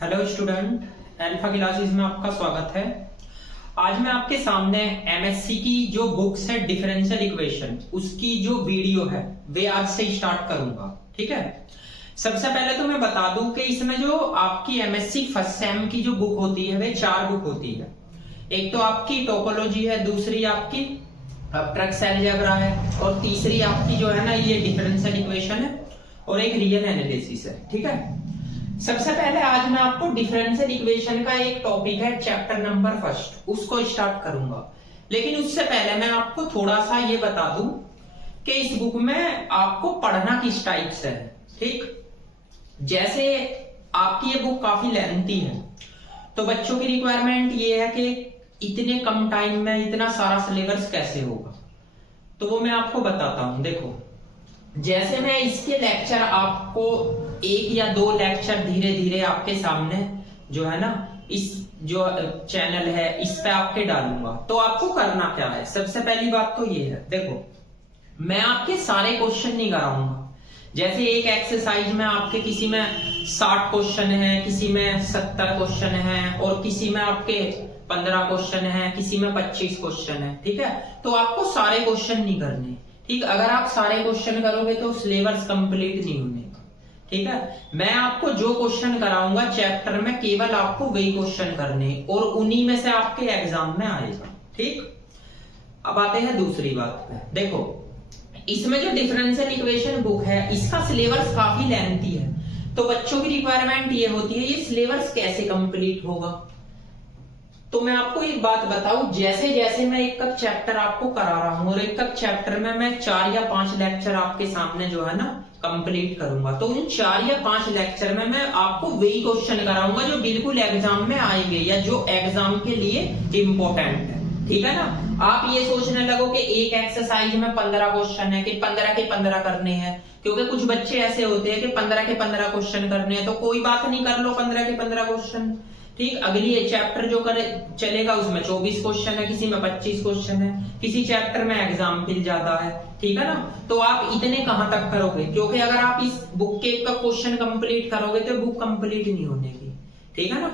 Hello student, alpha classes में आपका स्वागत है। आज मैं आपके सामने एमएससी की जो बुक्स है डिफरेंशियल इक्वेशन, उसकी जो वीडियो है वे आज से स्टार्ट करूंगा। ठीक है, सबसे पहले तो मैं बता दूं कि इसमें जो आपकी एमएससी फर्स्ट सेम की जो बुक होती है वे 4 बुक होती है। एक तो आपकी टोपोलॉजी है, दूसरी आपकी अब्स्ट्रैक्ट अलजेब्रा है, और तीसरी आपकी जो है ना ये डिफरेंशियल इक्वेशन है, और एक रियल एनालिसिस है। ठीक है, सबसे पहले आज मैं आपको डिफरेंशियल इक्वेशन का एक टॉपिक है चैप्टर नंबर फर्स्ट, उसको स्टार्ट करूंगा। लेकिन उससे पहले मैं आपको थोड़ा सा ये बता दूं कि इस बुक में आपको पढ़ना किस टाइप से है। ठीक, जैसे आपकी ये बुक काफी लेंथी है तो बच्चों की रिक्वायरमेंट ये है कि इतने कम टाइम में इतना सारा सिलेबस कैसे होगा, तो वो मैं आपको बताता हूं। देखो, जैसे मैं इसके लेक्चर आपको 1 या 2 लेक्चर धीरे धीरे आपके सामने जो है ना इस जो चैनल है इस पे आपके डालूंगा, तो आपको करना क्या है। सबसे पहली बात तो ये है, देखो मैं आपके सारे क्वेश्चन नहीं कराऊंगा। जैसे एक एक्सरसाइज में आपके किसी में 60 क्वेश्चन है, किसी में 70 क्वेश्चन है, और किसी में आपके 15 क्वेश्चन है, किसी में 25 क्वेश्चन है। ठीक है, तो आपको सारे क्वेश्चन नहीं करने। ठीक, अगर आप सारे क्वेश्चन करोगे तो सिलेबस कंप्लीट नहीं होने का। ठीक है, मैं आपको जो क्वेश्चन कराऊंगा चैप्टर में केवल आपको वही क्वेश्चन करने, और उन्हीं में से आपके एग्जाम में आएगा। ठीक, अब आते हैं दूसरी बात पे। देखो, इसमें जो डिफरेंशियल इक्वेशन बुक है इसका सिलेबस काफी लेंथी है, तो बच्चों की रिक्वायरमेंट ये होती है ये सिलेबस कैसे कंप्लीट होगा। तो मैं आपको एक बात बताऊं, जैसे जैसे मैं एक एक चैप्टर आपको करा रहा हूं, और एक एक चैप्टर में मैं 4 या 5 लेक्चर आपके सामने जो है ना कंप्लीट करूंगा, तो उन 4 या 5 लेक्चर में मैं आपको वही क्वेश्चन कराऊंगा जो बिल्कुल एग्जाम में आएंगे या जो एग्जाम के लिए इम्पोर्टेंट है। ठीक है ना, आप ये सोचने लगो कि एक एक्सरसाइज में 15 क्वेश्चन है कि 15 के 15 करने हैं, क्योंकि कुछ बच्चे ऐसे होते हैं कि 15 के 15 क्वेश्चन करने हैं, तो कोई बात नहीं, कर लो 15 के 15 क्वेश्चन। ठीक, अगली चैप्टर जो करे चलेगा उसमें 24 क्वेश्चन है, किसी में 25 क्वेश्चन है, किसी चैप्टर में एग्जाम्पल ज्यादा है। ठीक है ना, तो आप इतने कहां तक करोगे, क्योंकि अगर आप इस बुक के का क्वेश्चन कंप्लीट करोगे तो बुक कंप्लीट नहीं होने की। ठीक है ना,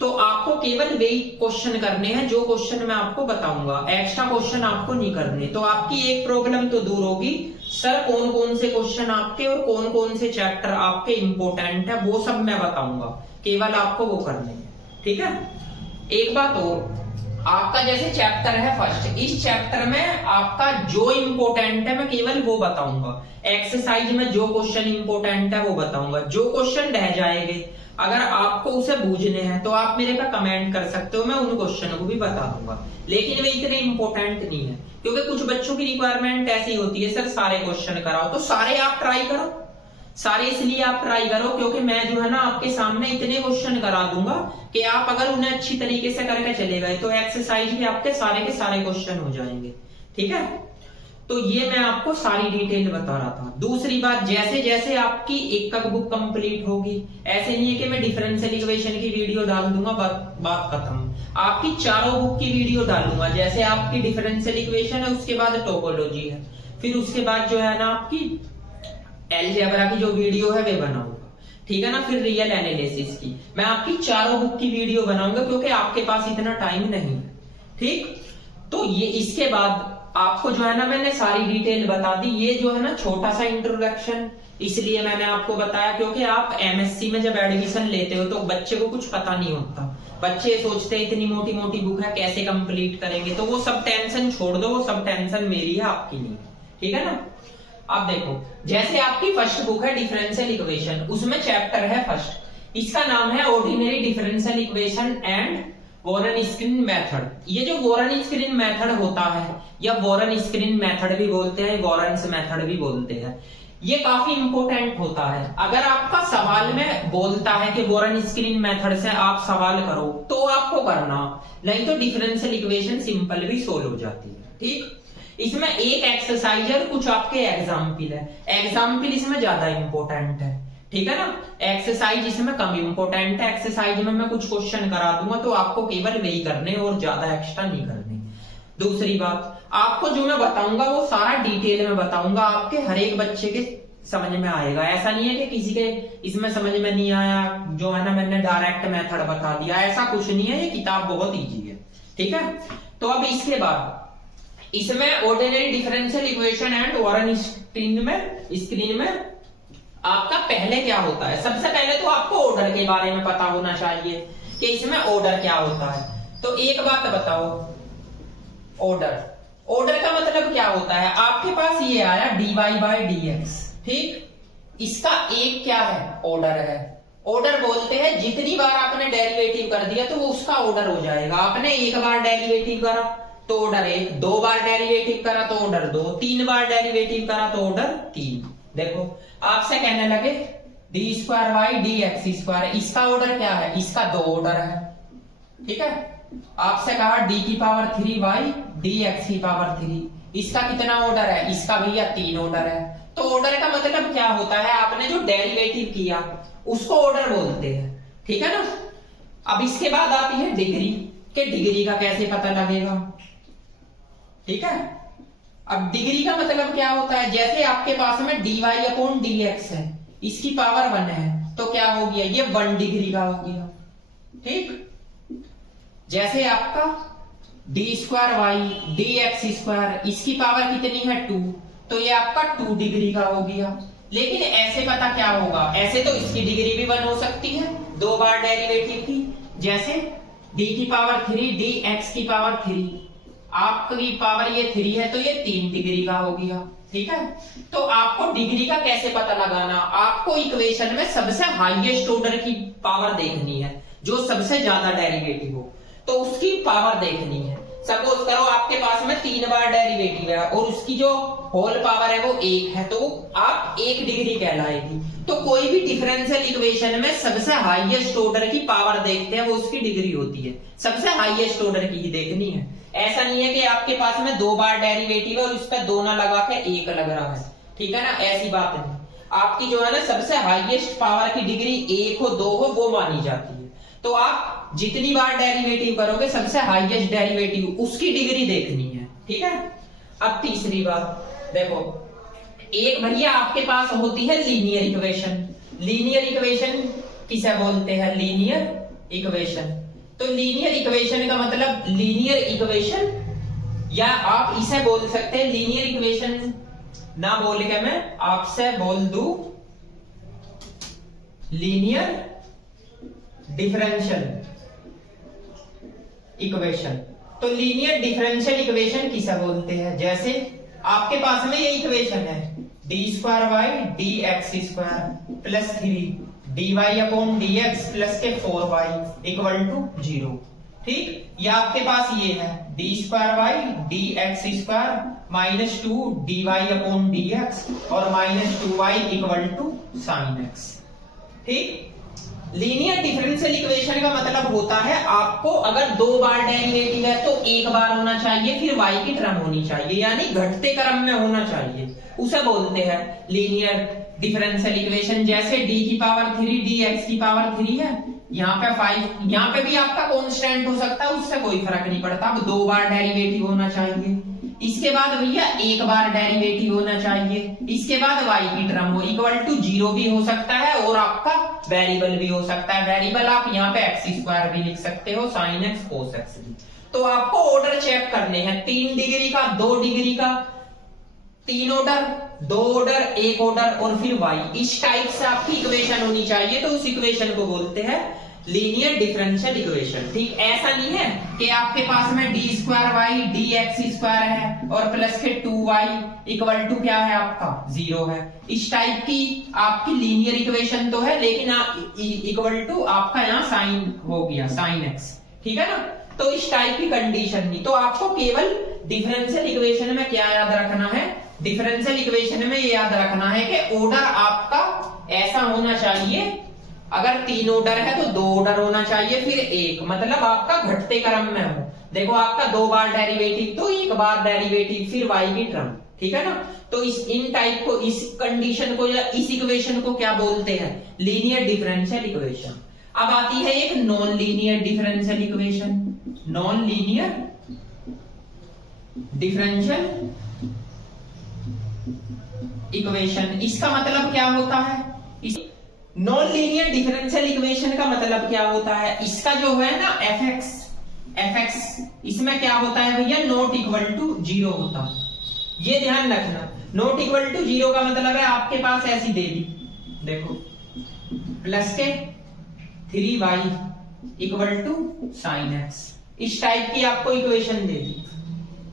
तो आपको केवल वही क्वेश्चन करने हैं जो क्वेश्चन मैं आपको बताऊंगा, एक्स्ट्रा क्वेश्चन आपको नहीं करने। तो आपकी एक प्रॉब्लम तो दूर होगी, सर कौन कौन से क्वेश्चन आपके और कौन कौन से चैप्टर आपके इंपोर्टेंट है वो सब मैं बताऊंगा, केवल आपको वो करने हैं। ठीक है, एक बात और, आपका जैसे चैप्टर है फर्स्ट, इस चैप्टर में आपका जो इंपोर्टेंट है मैं केवल वो बताऊंगा। एक्सरसाइज में जो क्वेश्चन इंपोर्टेंट है वो बताऊंगा। जो क्वेश्चन रह जाएंगे अगर आपको उसे बूझने हैं तो आप मेरे पे कमेंट कर सकते हो, मैं उन क्वेश्चन को भी बता दूंगा। लेकिन वे इतने इंपोर्टेंट नहीं है, क्योंकि कुछ बच्चों की रिक्वायरमेंट ऐसी होती है, सर सारे क्वेश्चन कराओ, तो सारे आप ट्राई करो। सारे इसलिए आप ट्राई करो क्योंकि मैं जो है ना आपके सामने इतने क्वेश्चन करा दूंगा कि आप अगर उन्हें अच्छी तरीके से करके चले गए तो एक्सरसाइज में आपके सारे क्वेश्चन हो जाएंगे। ठीक है, तो ये मैं आपको सारी डिटेल बता रहा था। दूसरी बात, जैसे जैसे आपकी एक बुक कंप्लीट होगी, ऐसे नहीं है कि मैं डिफरेंशियल इक्वेशन की वीडियो डाल दूंगा बात खत्म। आपकी चारों बुक की वीडियो डालूंगा। जैसे आपकी डिफरेंशियल इक्वेशन है, उसके बाद टोपोलॉजी है, फिर उसके बाद जो है ना आपकी अलजेब्रा की जो वीडियो है वे बनाऊंगा। ठीक है ना, फिर रियल एनालिसिस की मैं आपकी चारों बुक की वीडियो बनाऊंगा, क्योंकि आपके पास इतना टाइम नहीं है। ठीक, तो ये इसके बाद आपको जो है ना मैंने सारी डिटेल बता दी। ये जो है ना छोटा सा इंट्रोडक्शन इसलिए मैंने आपको बताया क्योंकि आप एमएससी में जब एडमिशन लेते हो तो बच्चे को कुछ पता नहीं होता। बच्चे सोचते हैं इतनी मोटी मोटी बुक है कैसे कंप्लीट करेंगे, तो वो सब टेंशन छोड़ दो, वो सब टेंशन मेरी है, आपकी नहीं। ठीक है ना, अब देखो, जैसे आपकी फर्स्ट बुक है डिफरेंशियल इक्वेशन, उसमें चैप्टर है फर्स्ट, इसका नाम है ordinary differential equation and Warren screen method. ये जो वॉरेन स्क्रीन मेथड होता है या वॉरेन स्क्रीन मेथड भी बोलते हैं, वॉरेन्स मेथड भी बोलते हैं, ये काफी इंपॉर्टेंट होता है। अगर आपका सवाल में बोलता है कि वॉरेन स्क्रीन मेथड से आप सवाल करो तो आपको करना, नहीं तो डिफरेंशियल इक्वेशन सिंपल भी सोल्व हो जाती है। ठीक, इसमें एक एक्सरसाइज और कुछ आपके एग्जाम्पल है। एग्जाम्पल इसमें ज्यादा इंपॉर्टेंट है। ठीक है ना, एक्सरसाइज इसमें कम इंपॉर्टेंट है। एक्सरसाइज में मैं कुछ क्वेश्चन करा दूंगा तो आपको केवल वही करने और ज्यादा एक्स्ट्रा नहीं करने। दूसरी बात, आपको जो मैं बताऊंगा वो सारा डिटेल में बताऊंगा, आपके हर एक बच्चे के समझ में आएगा। ऐसा नहीं है कि किसी के इसमें समझ में नहीं आया, जो है ना मैंने डायरेक्ट मेथड बता दिया, ऐसा कुछ नहीं है। ये किताब बहुत इजी है, ठीक है। तो अब इसके बाद इसमें ordinary differential equation and Warren screen में आपका पहले क्या होता है। सबसे पहले तो आपको ऑर्डर के बारे में पता होना चाहिए कि इसमें ऑर्डर क्या होता है। तो एक बात बताओ, ऑर्डर का मतलब क्या होता है। आपके पास ये आया dy/dx, ठीक, इसका एक क्या है, ऑर्डर है। ऑर्डर बोलते हैं जितनी बार आपने डेरिवेटिव कर दिया तो वो उसका ऑर्डर हो जाएगा। आपने एक बार डेरिवेटिव करा तो ऑर्डर 1, 2 बार डेरिवेटिव करा तो ऑर्डर 2, 3 बार डेरिवेटिव करा तो ऑर्डर 3। देखो आपसे कहने लगे d2y/dx², इसका ऑर्डर क्या है, इसका 2 ऑर्डर है, ठीक है। आपसे कहा d⁻³ इसका कितना ऑर्डर है, इसका भैया 3 ऑर्डर है। तो ऑर्डर का मतलब क्या होता है, आपने जो डेरिवेटिव किया उसको ऑर्डर बोलते हैं, ठीक है ना। अब इसके बाद आती है डिग्री, के डिग्री का कैसे पता लगेगा, ठीक है। अब डिग्री का मतलब क्या होता है, जैसे आपके पास में dy/dx है, इसकी पावर 1 है तो क्या हो गया, ये 1 डिग्री का हो गया, ठीक। जैसे आपका d²y/dx², इसकी पावर कितनी है 2, तो ये आपका 2 डिग्री का हो गया। लेकिन ऐसे पता क्या होगा, ऐसे तो इसकी डिग्री भी 1 हो सकती है 2 बार डेरिवेटिव की, जैसे d⁻³ dx⁻3, आपकी पावर ये 3 है तो ये 3 डिग्री का हो गया, ठीक है। तो आपको डिग्री का कैसे पता लगाना, आपको इक्वेशन में सबसे हाईएस्ट ऑर्डर की पावर देखनी है, जो सबसे ज्यादा डेरिवेटिव हो तो उसकी पावर देखनी है। सपोज करो आपके पास में 3 बार डेरिवेटिव है और उसकी जो होल पावर है वो 1 है, तो आप 1 डिग्री कहलाएगी। तो कोई भी डिफरेंशियल इक्वेशन में सबसे हाईएस्ट ऑर्डर की पावर देखते हैं, वो उसकी डिग्री होती है, सबसे हाईएस्ट ऑर्डर की ही देखनी है। ऐसा नहीं है कि आपके पास में 2 बार डेरिवेटिव है और उसका 2 ना लगा के 1 लग रहा है, ठीक है ना, ऐसी बात नहीं। आपकी जो है ना सबसे हाईएस्ट पावर की डिग्री 1 हो 2 हो वो मानी जाती है। तो आप जितनी बार डेरिवेटिव करोगे सबसे हाईएस्ट डेरिवेटिव उसकी डिग्री देखनी है, ठीक है। अब तीसरी बात देखो, एक भैया आपके पास होती है लीनियर इक्वेशन। लीनियर इक्वेशन किसे बोलते हैं, लीनियर इक्वेशन। तो लीनियर इक्वेशन का मतलब लीनियर इक्वेशन, या आप इसे बोल सकते हैं लीनियर इक्वेशन ना बोल के मैं आपसे बोल दूं लीनियर डिफरेंशियल इक्वेशन। तो लीनियर डिफरेंशियल इक्वेशन किसे बोलते हैं, जैसे आपके पास में ये इक्वेशन है d²y/dx² + 3 dy/dx + के 4y = 0, ठीक। या आपके पास ये है d²y/dx² - 2 dy/dx और -2y = sin x, ठीक। लीनियर डिफरेंशियल इक्वेशन का मतलब होता है आपको अगर 2 बार डेरिवेटिव है तो 1 बार होना चाहिए, फिर y की टर्म होनी चाहिए, यानी घटते क्रम में होना चाहिए, उसे बोलते हैं लीनियर डिफरेंशियल इक्वेशन। जैसे d⁻³ dx⁻3 है, यहाँ पे 5, यहाँ पे भी आपका कांस्टेंट हो सकता है, उससे कोई फर्क नहीं पड़ता। अब 2 बार डेरिवेटिव होना चाहिए, इसके बाद भैया 1 बार डेरिवेटिव होना चाहिए, इसके बाद y की टर्म हो = 0 भी हो सकता है और आपका वेरिएबल भी हो सकता है। वेरिएबल आप यहाँ पे x² भी लिख सकते हो, sin x cos x भी। तो आपको ऑर्डर चेक करने हैं 3 डिग्री का, 2 डिग्री का, 3 ऑर्डर, 2 ऑर्डर, 1 ऑर्डर और फिर y। इस टाइप से आपकी इक्वेशन होनी चाहिए, तो उस इक्वेशन को बोलते हैं लीनियर डिफरेंशियल इक्वेशन, ठीक। ऐसा नहीं है कि आपके पास में d²y/dx² है और प्लस के 2y = क्या है आपका 0 है। इस टाइप की आपकी लीनियर इक्वेशन तो है, लेकिन = आपका यहाँ साइन हो गया sin x, ठीक है ना। तो इस टाइप की कंडीशन नहीं। तो आपको केवल डिफरेंशियल इक्वेशन में क्या याद रखना है, डिफरेंशियल इक्वेशन में ये याद रखना है कि ऑर्डर आपका ऐसा होना चाहिए, अगर 3 ऑर्डर है तो 2 ऑर्डर होना चाहिए, फिर 1, मतलब आपका घटते क्रम में हो। देखो आपका 2 बार डेरिवेटिव तो 1 बार डेरिवेटिव, फिर y की टर्म, ठीक है ना। तो इन टाइप को, इस कंडीशन को या इस इक्वेशन को क्या बोलते हैं, लीनियर डिफरेंशियल इक्वेशन। अब आती है एक non linear differential equation. Non linear differential equation, इसका मतलब क्या होता है? नॉन लीनियर डिफरेंशियल इक्वेशन का मतलब क्या होता है? इसका जो है ना fx इसमें क्या होता है भैया? नॉट इक्वल टू जीरो होता है। ये ध्यान रखना, नॉट इक्वल टू जीरो का मतलब है आपके पास ऐसी दे दी, देखो प्लस के 3y equal to sine x, इस टाइप की आपको इक्वेशन दे दी,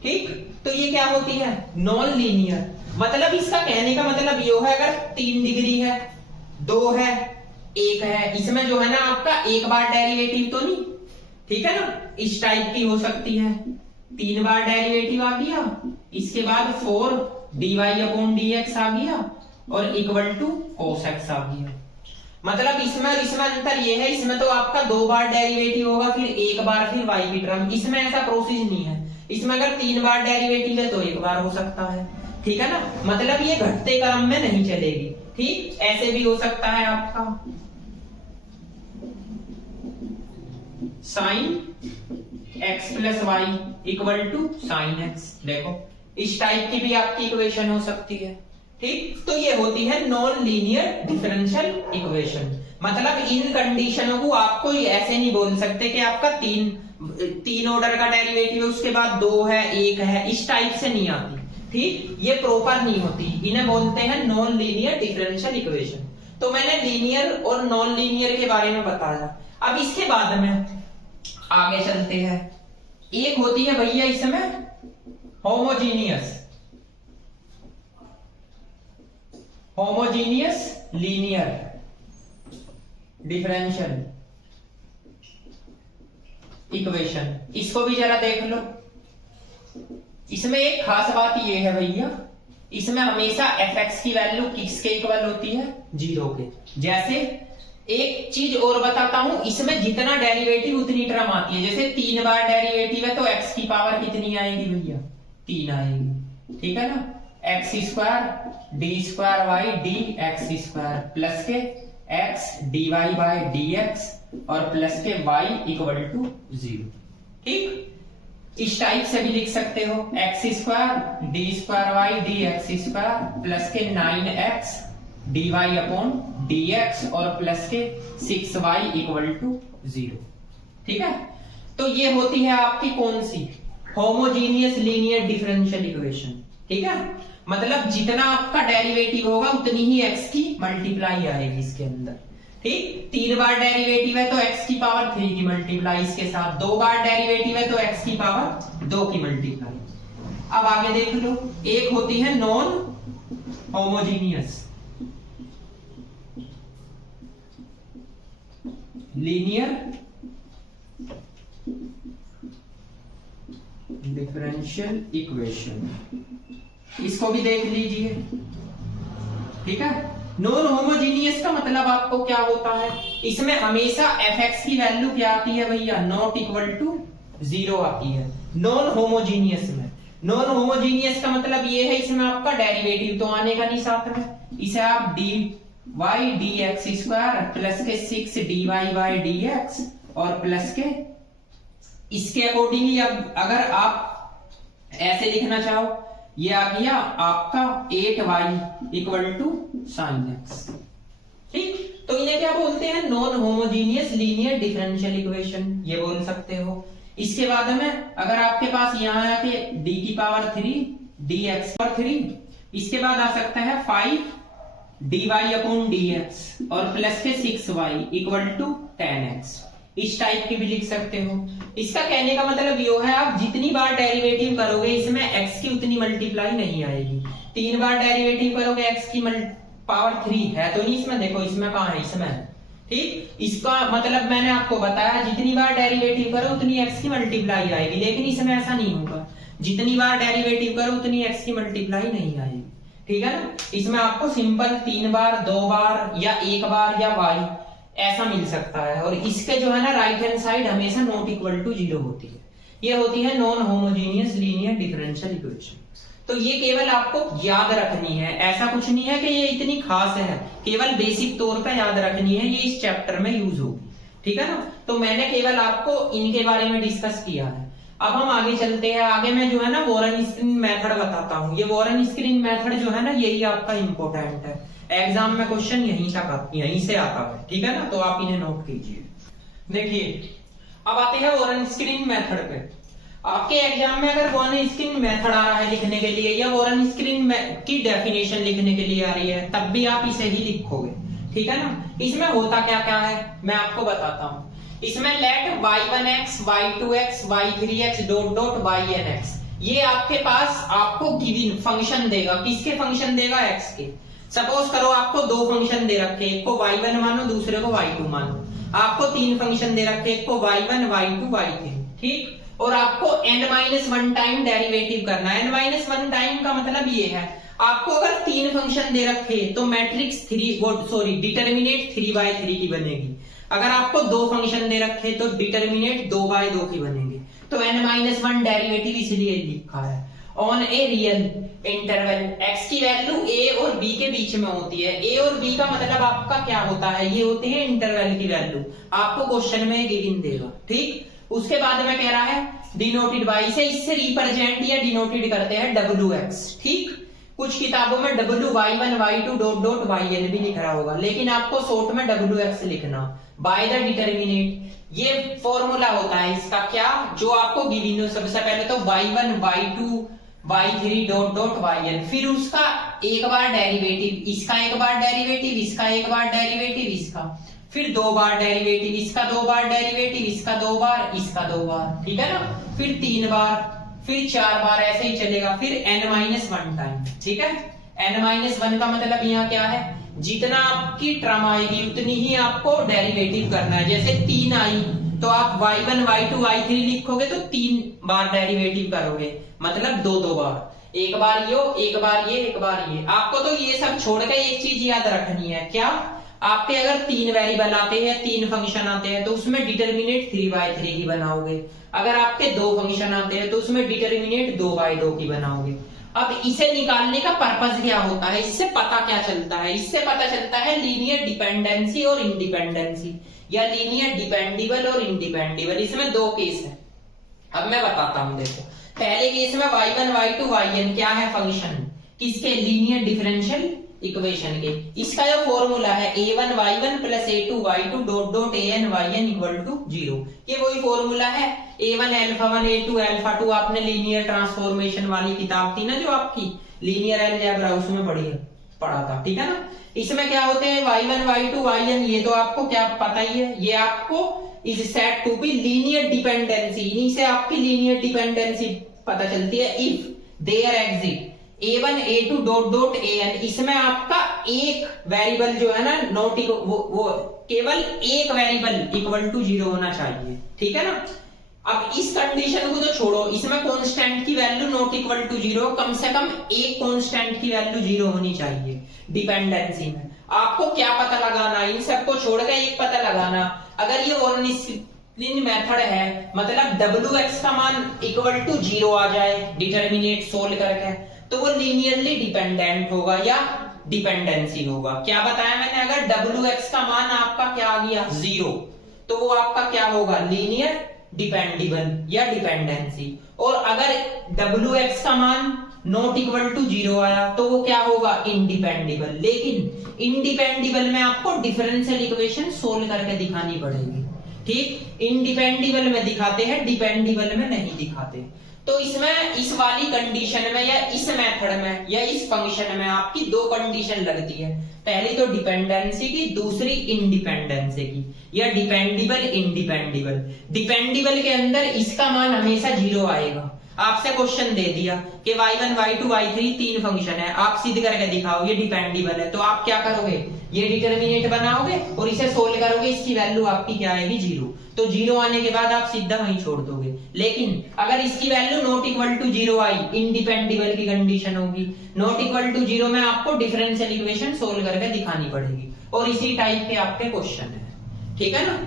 ठीक। तो ये क्या होती है? Non linear. मतलब इसका कहने का मतलब ये है, अगर 3 डिग्री है, 2 है, 1 है, इसमें जो है ना आपका एक बार डेरिवेटिव तो नहीं, ठीक है ना, इस टाइप की हो सकती है, 3 बार डेरिवेटिव आ गया, इसके बाद 4 dy/dx आ गया और इक्वल टू cos x आ गया। मतलब इसमें और इसमें अंतर ये है, इसमें तो आपका 2 बार डेरिवेटिव होगा, फिर एक बार फिर y की टर्म, इसमें ऐसा प्रोसेस नहीं है। इसमें अगर 3 बार डेरिवेटिव है तो एक बार हो सकता है, ठीक है ना। मतलब ये घटते क्रम में नहीं चलेगी, ठीक। ऐसे भी हो सकता है आपका sine x plus y equal to sine x, देखो इस टाइप की भी आपकी इक्वेशन हो सकती है, ठीक। तो ये होती है नॉन लीनियर डिफरेंशियल इक्वेशन। मतलब इन कंडीशनों को आपको ऐसे नहीं बोल सकते कि आपका तीन ऑर्डर का डेरिवेटिव है, उसके बाद 2 है, 1 है, इस टाइप से नहीं आती, ठीक। ये प्रॉपर नहीं होती, इन्हें बोलते हैं नॉन लीनियर डिफरेंशियल इक्वेशन। तो मैंने लीनियर और नॉन लीनियर के बारे में बताया। अब इसके बाद में आगे चलते हैं। एक होती है भैया इसमें होमोजीनियस लीनियर डिफरेंशियल इक्वेशन, इसको भी जरा देख लो। इसमें एक खास बात ये है भैया, इसमें हमेशा fx की वैल्यू किसके इक्वल होती है? 0 के। जैसे एक चीज और बताता हूं, इसमें जितना डेरिवेटिव उतनी टर्म आती है। जैसे 3 बार डेरिवेटिव है तो x की पावर कितनी आएगी भैया? 3 आएगी, ठीक है ना। x square d square y d x square plus के x dy/dx और प्लस के y इक्वल टू 0, ठीक। इस टाइप से भी लिख सकते हो, x square d square y d x square plus के 9x dy/dx और प्लस के 6y इक्वल टू 0, ठीक है। तो ये होती है आपकी कौन सी? होमोजीनियस लीनियर डिफरेंशियल इक्वेशन, ठीक है। मतलब जितना आपका डेरिवेटिव होगा उतनी ही x की मल्टीप्लाई आएगी इसके अंदर, ठीक। 3 बार डेरिवेटिव है तो x की पावर 3 की मल्टीप्लाई इसके साथ, 2 बार डेरिवेटिव है तो x की पावर 2 की मल्टीप्लाई। अब आगे देख लो, एक होती है non homogeneous linear differential equation, इसको भी देख लीजिए, ठीक है। नॉन होमोजीनियस का मतलब आपको क्या होता है? इसमें हमेशा fx की वैल्यू क्या आती है भैया? नॉट इक्वल टू 0 आती है नॉन होमोजीनियस में। नॉन होमोजीनियस का मतलब ये है, इसमें आपका डेरिवेटिव तो आने का नहीं साथ में, इसे आप dy/dx स्क्वायर प्लस के 6 dy/dx और प्लस के इसके अकॉर्डिंग ही अगर आप ऐसे लिखना चाहो, ये आ गया आपका 8y equal to sine x, ठीक। तो इन्हें क्या बोलते हैं? Non homogeneous linear differential equation, ये बोल सकते हो। इसके बाद में अगर आपके पास यहाँ आके d की पावर 3 dx पर 3, इसके बाद आ सकता है 5 dy/dx और प्लस के 6y इक्वल टू 10x, इस टाइप की भी लिख सकते हो। इसका कहने का मतलब ये है, आप जितनी बार डेरिवेटिव करोगे इसमें x की उतनी मल्टीप्लाई नहीं आएगी। 3 बार डेरिवेटिव करोगे x की पावर 3 है तो नहीं इसमें, देखो इसमें कहां है? इसमें, ठीक। इसका मतलब मैंने आपको बताया, जितनी बार डेरिवेटिव करो उतनी x की मल्टीप्लाई आएगी, लेकिन इसमें ऐसा नहीं होगा। जितनी बार डेरिवेटिव करो उतनी x की मल्टीप्लाई नहीं आएगी, ठीक है ना। इसमें आपको सिंपल 3 बार, 2 बार या 1 बार या y ऐसा मिल सकता है। और इसके जो है ना राइट हैंड साइड हमेशा नॉट इक्वल टू 0 होती है। ये होती है non homogeneous linear differential equation. तो ये केवल आपको याद रखनी है, ऐसा कुछ नहीं है कि ये इतनी खास है, केवल बेसिक तौर पे याद रखनी है, ये इस चैप्टर में यूज होगी, ठीक है ना। तो मैंने केवल आपको इनके बारे में डिस्कस किया है। अब हम आगे चलते हैं। आगे मैं जो है ना वॉरेन स्क्रीन मेथड बताता हूँ। ये वॉरेन स्क्रीन मेथड जो है ना यही आपका इंपॉर्टेंट है, एग्जाम में क्वेश्चन यहीं से आता है, ठीक है ना, तो आप इन्हें नोट कीजिए। देखिए अब आते हैं वॉरेन स्क्रीन मेथड पे। आपके एग्जाम में अगर वॉरेन स्क्रीन मेथड आ रहा है लिखने के लिए या वॉरेन स्क्रीन की डेफिनेशन लिखने के लिए आ रही है, तब भी आप इसे ही लिखोगे, ठीक है ना। इसमें होता क्या क्या है मैं आपको बताता हूँ। इसमें late y1x, y2x, y3x dot डॉटynx, ये आपके पास आपको गिवन फंक्शन देगा। किसके फंक्शन देगा? x के। सपोज करो आपको दो फंक्शन दे रखे, एक को y1 मानो, दूसरे को y2 मानो। आपको तीन फंक्शन दे रखे, एक को y1, y2, y3, ठीक। और आपको n-1 टाइम डेरिवेटिव करना है। n-1 टाइम का मतलब ये है, आपको अगर तीन फंक्शन दे रखे तो मैट्रिक्स डिटरमिनेट 3/3 की बनेगी। अगर आपको दो फंक्शन दे रखे तो डिटरमिनेट 2/2 की बनेगी। तो n-1 डेरिवेटिव इसलिए लिखा है। On a real interval x की वैल्यू a और b के बीच में होती है। a और b का मतलब आपका क्या होता है? ये होते हैं इंटरवल की वैल्यू, आपको क्वेश्चन में गिवन देगा, ठीक। उसके बाद में कह रहा है डिनोटेड बाय, इससे रिप्रेजेंट या डिनोटेड करते हैं wx, ठीक। कुछ किताबों में y1, y2 dot dot yn भी लिख रहा होगा, लेकिन आपको शॉर्ट में wx लिखना। बाय द डिटरमिनेट, ये फॉर्मूला होता है इसका, क्या जो आपको गिवन हो। सबसे पहले तो y1, y2, y3 dot dot yn, फिर उसका एक बार डेरिवेटिव, इसका एक बार डेरिवेटिव, इसका एक बार डेरिवेटिव, इसका फिर दो बार डेरिवेटिव, इसका दो बार डेरिवेटिव, इसका दो बार, इसका दो बार, ठीक है ना। फिर तीन बार, फिर चार बार, ऐसे ही चलेगा। फिर n-1 टाइम, ठीक है। n-1 का मतलब यहाँ क्या है? जितना आपकी टर्म आएगी उतनी ही आपको डेरिवेटिव करना है। जैसे 3 आई तो आप y1, y2, y3 लिखोगे तो 3 बार डेरिवेटिव करोगे, मतलब दो बार, एक बार यो, एक बार ये, एक बार ये। आपको तो ये सब छोड़ के एक चीज याद रखनी है, क्या? आपके अगर 3 वेरिएबल आते हैं, 3 फंक्शन आते हैं, तो उसमें डिटरमिनेट 3/3 की बनाओगे। अगर आपके 2 फंक्शन आते हैं तो उसमें डिटरमिनेट 2/2 की बनाओगे। अब इसे निकालने का पर्पस क्या होता है? इससे पता क्या चलता है? इससे पता चलता है लीनियर डिपेंडेंसी और इंडिपेंडेंसी, या लीनियर डिपेंडेबल और इंडिपेंडेबल। इसमें दो केस है, अब मैं बताता हूं। देखो पहले केस में y1, y2, yn क्या है? फंक्शन किसके? लीनियर डिफरेंशियल इक्वेशन के। इसका जो फॉर्मूला है a1 y1 plus a2 y2 dot dot an yn equal to 0, ये वही फॉर्मूला है। a1 अल्फा 1 a2 अल्फा 2, आपने लीनियर ट्रांसफॉर्मेशन वाली किताब थी ना जो आपकी लीनियर अलजेब्रा, उसमें पढ़ा था, ठीक है ना। इसमें क्या होते हैं y1 y2 yn, ये तो आपको क्या पता ही है, ये आपको is said to be linear dependency. इन्हीं से आपकी लीनियर डिपेंडेंसी पता चलती है। If there exist a1 a2 dot dot an, इसमें आपका एक वेरिएबल जो है ना नॉट वो केवल एक वेरिएबल इक्वल टू 0 होना चाहिए, ठीक है ना। अब इस कंडीशन को तो छोड़ो, इसमें कांस्टेंट की वैल्यू नॉट इक्वल टू 0, कम से कम एक कांस्टेंट की वैल्यू 0 होनी चाहिए डिपेंडेंसी में। आपको क्या पता लगाना? इन सबको छोड़ के एक पता लगाना। अगर ये वॉरेन स्क्रीन मेथड है, मतलब wx का मान इक्वल टू 0 आ जाए डिटरमिनेट सोल्व करके, तो वो लीनियरली डिपेंडेंट होगा या डिपेंडेंसी होगा। क्या बताया मैंने? अगर wx का मान आपका क्या आ गया 0, तो वो आपका क्या होगा? लीनियर डिपेंडेबल या डिपेंडेंसी। और अगर wx का मान नॉट इक्वल टू 0 आया तो वो क्या होगा? इंडिपेंडेबल। लेकिन इंडिपेंडेबल में आपको डिफरेंशियल इक्वेशन सोल्व करके दिखानी पड़ेगी, ठीक। इंडिपेंडेबल में दिखाते हैं, डिपेंडेबल में नहीं दिखाते। तो इसमें इस वाली कंडीशन में या इस मेथड में या इस फंक्शन में आपकी दो कंडीशन लगती है। पहली तो डिपेंडेंसी की, दूसरी इंडिपेंडेंसी की, या डिपेंडेबल इंडिपेंडेबल। डिपेंडेबल के अंदर इसका मान हमेशा 0 आएगा। आपसे क्वेश्चन दे दिया कि y1 y2 y3 तीन फंक्शन है, आप सिद्ध करके दिखाओ ये डिपेंडेबल है, तो आप क्या करोगे? ये डिटरमिनेट बनाओगे और इसे सोल्व करोगे, इसकी वैल्यू आपकी क्या आएगी? 0। तो 0 आने के बाद आप सीधा वहीं छोड़ दोगे। लेकिन अगर इसकी वैल्यू नॉट इक्वल टू 0 आई, इंडिपेंडेबल की कंडीशन होगी। नॉट इक्वल टू 0 में आपको डिफरेंशियल इक्वेशन सोल्व करके दिखानी पड़ेगी, और इसी टाइप के आपके क्वेश्चन है, ठीक है ना।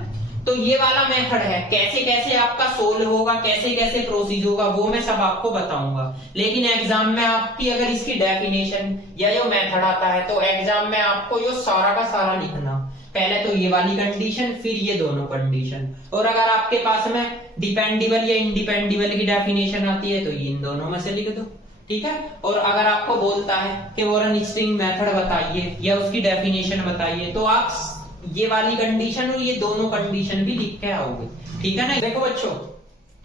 तो ये वाला मेथड है, कैसे कैसे आपका सोल्व होगा, कैसे कैसे प्रोसीज होगा, वो मैं सब आपको बताऊंगा। लेकिन एग्जाम में आपकी अगर इसकी डेफिनेशन या जो मेथड आता है तो एग्जाम में आपको ये सारा का सारा लिखना। पहले तो ये वाली कंडीशन, फिर ये दोनों कंडीशन। और अगर आपके पास में डिपेंडेबल या इंडिपेंडेबल की डेफिनेशन आती है तो ये इन दोनों में से लिख दो, ठीक है। और अगर आपको बोलता है कि वॉरेन स्ट्रिंग मेथड बताइए या उसकी डेफिनेशन बताइए, तो आप ये वाली कंडीशन और ये दोनों कंडीशन भी लिख के आओगे, ठीक है ना। देखो बच्चों,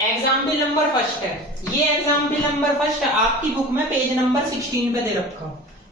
एग्जाम्पल नंबर फर्स्ट है, ये एग्जाम्पल नंबर फर्स्ट आपकी बुक में पेज नंबर 16 पे दे रखा,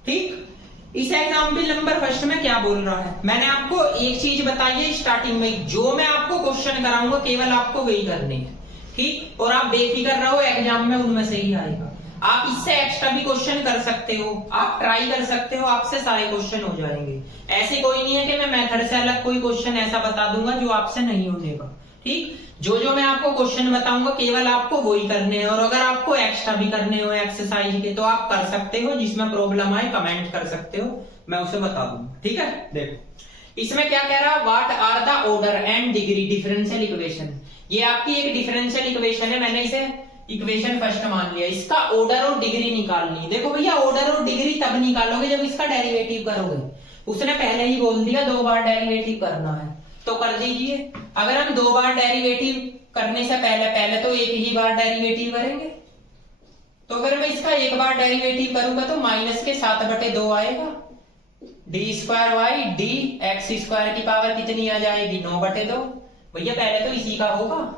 ठीक। इस एग्जाम्पल नंबर फर्स्ट में क्या बोल रहा है, मैंने आपको एक चीज बताई है स्टार्टिंग में, जो मैं आपको क्वेश्चन कराऊंगा केवल आपको वही करनी है, ठीक। और आप बेफिक्र रहो, एग्जाम में उनमें से ही आएगा। आप इससे एक्स्ट्रा भी क्वेश्चन कर सकते हो, आप ट्राई कर सकते हो, आपसे सारे क्वेश्चन हो जाएंगे। ऐसे कोई नहीं है कि मैं मेथड से अलग कोई क्वेश्चन ऐसा बता दूंगा जो आपसे नहीं होगा, ठीक। जो जो मैं आपको क्वेश्चन बताऊंगा केवल आपको वही करने हैं। और अगर आपको एक्स्ट्रा भी करने हो एक्सरसाइज के तो आप कर सकते हो, जिसमें प्रॉब्लम आए कमेंट कर सकते हो, मैं उसे बता दूंगा, ठीक है। देखो इसमें क्या कह रहा है, what are the order and degree differential equation. ये आपकी एक डिफरेंशियल इक्वेशन है, मैंने इसे इक्वेशन फर्स्ट मान लिया। इसका ऑर्डर और डिग्री निकालनी। देखो भैया, ऑर्डर और डिग्री तब निकालोगे जब इसका डेरिवेटिव करोगे। उसने पहले ही बोल दिया 2 बार डेरिवेटिव करना है, तो कर दीजिए। अगर हम 2 बार डेरिवेटिव करने से पहले तो एक ही बार डेरिवेटिव करेंगे, तो अगर मैं इसका एक बार डेरिवेटिव करूंगा तो माइनस के 7/2 आएगा, d square y d x square की पावर कितनी आ जाएगी, 9/2। भैया पहले तो इसी का होगा,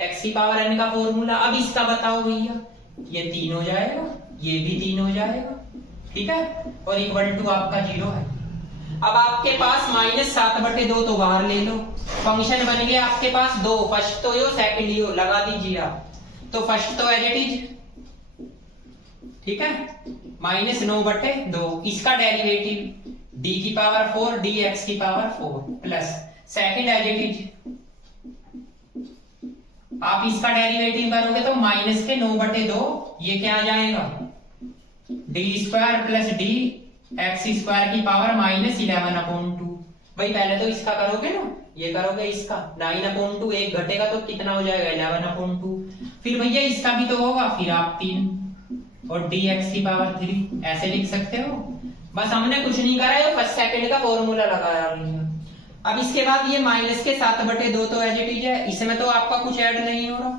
एक्स की पावर एन का फॉर्मूला। अब इसका बताओ भैया, ये 3 हो जाएगा, ये भी 3 हो जाएगा, ठीक है। और इक्वल टू आपका 0 है। अब आपके पास -7/2 तो बाहर ले लो, फंक्शन बन गया आपके पास 2, फर्स्ट तो यो सेकंड यो लगा दीजिए आप। तो फर्स्ट तो एज इट इज, ठीक है, -9/2। इसका डेरिवेटिव डी की पावर 4 डी एक्स की power 4 plus second as it is. आप इसका डेरिवेटिव करोगे तो माइनस के 9/2, ये क्या आ जाएगा, D square plus D x square की पावर -11/2। भाई पहले तो इसका करोगे ना, ये करोगे इसका 9/2, एक घटेगा तो कितना हो जाएगा 11/2। फिर भैया इसका भी तो होगा, फिर आप 3 और डी एक्स की पावर 3 ऐसे लिख सकते हो। बस हमने कुछ नहीं करा है, फर्स्ट सेकंड का फॉर्मूला लगाया। अब इसके बाद ये माइनस के 7/2 तो एज इट इज है, इसमें तो आपका कुछ ऐड नहीं हो रहा,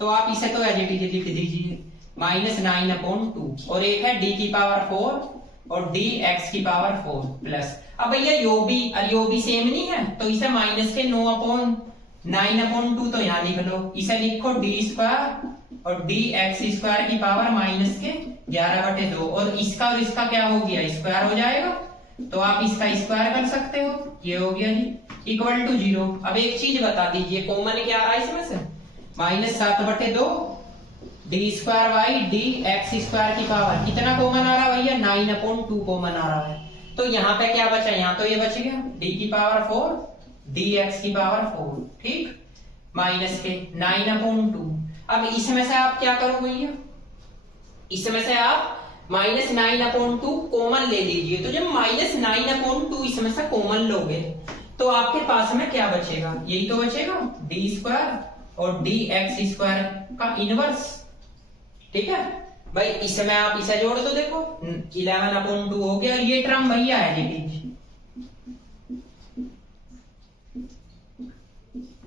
तो आप इसे तो एज इट इज लिख दीजिए, -9/2। और एक है डी की पावर 4 और डी एक्स की पावर 4 प्लस। अब भैया यो भी सेम नहीं है, तो इसे माइनस के 9/9/2 तो यहाँ लिख लो, इसे लिखो डी स्क्वायर और डी एक्स स्क्वायर की पावर -11/2। और इसका क्या हो गया, स्क्वायर हो जाएगा, तो आप इसका स्क्वायर कर सकते हो, ये हो गया जी, इक्वल टू 0। अब एक चीज बता दीजिए, कॉमन क्या आ रहा है इसमें से, -7/2 d square y d x square की पावर कितना कॉमन आ रहा है भैया, 9/2 कॉमन आ रहा है। तो यहाँ पे क्या बचा, यहाँ तो ये बच गया डी की पावर 4 डी एक्स की पावर 4, ठीक, माइनस के 9/2। अब इसमें से आप क्या करो भैया, इसमें से आप -9/2 कॉमन ले लीजिए। तो जब -9/2 इसमें से कॉमन लोगे तो आपके पास में क्या बचेगा, यही तो बचेगा, डी स्क्वायर और डी एक्स स्क्वायर का इनवर्स, ठीक है भाई। इसमें आप इसे जोड़ दो, देखो 11/2 हो गया, ये टर्म भैया है जी,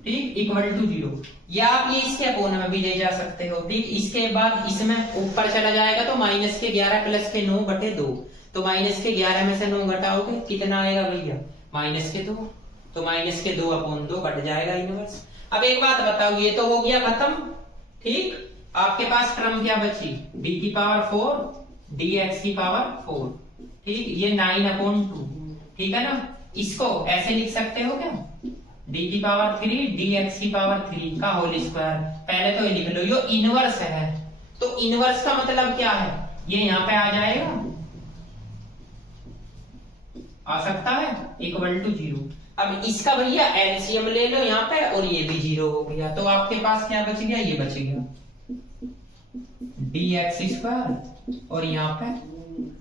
ठीक, इक्वल टू 0। या आप ये इसके अपोन में भी ले जा सकते हो, ठीक। इसके बाद इसमें ऊपर चला जाएगा तो माइनस के 11 प्लस के 9/2, तो माइनस के 11 में से 9 घटाओगे कितना आएगा भैया, -2, तो -2/2 कट जाएगा इनवर्स। अब एक बात बताओ, ये तो हो गया खत्म, ठीक। आपके पास टर्म क्या बची, डी की पावर 4 डी एक्स की पावर 4, ठीक, ये 9/2, ठीक है ना। इसको ऐसे लिख सकते हो क्या, डी की पावर 3 डी एक्स की पावर 3 का होल स्क्वायर। पहले तो ये लिख लो, यो इनवर्स है, तो इनवर्स का मतलब क्या है, ये यहाँ पे आ जाएगा, आ सकता है, इक्वल टू 0। अब इसका भैया एलसीएम ले लो यहाँ पे, और ये भी 0 हो गया, तो आपके पास क्या बच गया, ये बच गया डी एक्स स्क्वायर और यहाँ पे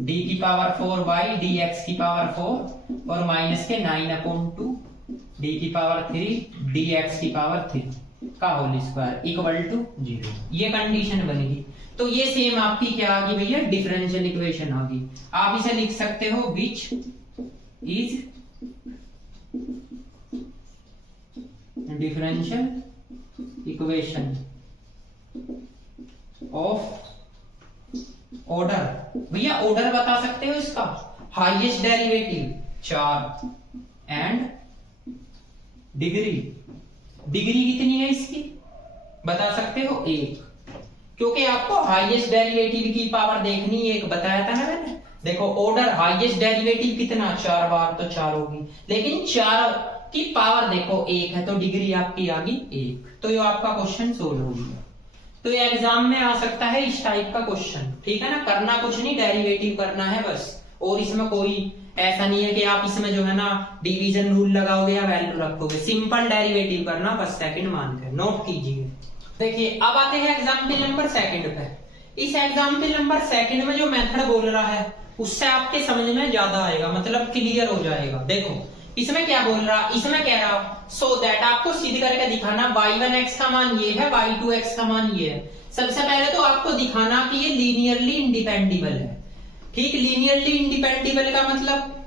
डी की पावर 4 बाई डी एक्स की पावर 4 और माइनस के 9/2 डी की पावर 3 डी एक्स की पावर 3 का होल स्क्वायर इक्वल टू 0। ये कंडीशन बनेगी। तो ये सेम आपकी क्या आ गई भैया, डिफरेंशियल इक्वेशन आ गई। आप इसे लिख सकते हो which is differential equation of order, भैया ऑर्डर बता सकते हो इसका, highest derivative 4 and degree, degree कितनी है इसकी बता सकते हो 1, क्योंकि आपको हाईएस्ट डेरिवेटिव की पावर देखनी है, एक बताया था ना मैंने। देखो ऑर्डर हाईएस्ट डेरिवेटिव कितना 4 बार तो 4 होगी, लेकिन 4 की पावर देखो 1 है तो डिग्री आपकी आ गई 1, तो ये आपका क्वेश्चन सोल्व हो गया। तो ये एग्जाम में आ सकता है इस टाइप का क्वेश्चन, ठीक है ना। करना कुछ नहीं, डेरिवेटिव करना है बस, और इसमें कोई ऐसा नहीं है कि आप इसमें जो है ना डिवीजन रूल लगाओगे या वैल्यू रखोगे, सिंपल डेरिवेटिव करना बस, सेकंड मान के नोट कीजिए। देखिए अब आते हैं एग्जाम्पल नंबर सेकंड पे। इस एग्जाम्पल नंबर सेकंड में जो मेथड बोल रहा है उससे आपके समझ में ज्यादा आएगा, मतलब क्लियर हो जाएगा। देखो इसमें क्या बोल रहा, इसमें कह रहा सो दैट, आपको सीध करके दिखाना y1x का मान ये है, y2x का मान ये है। सबसे पहले तो आपको दिखाना कि ये लीनियरली इंडिपेंडेबल है, ठीक। लीनियरली इंडिपेंडेबल का मतलब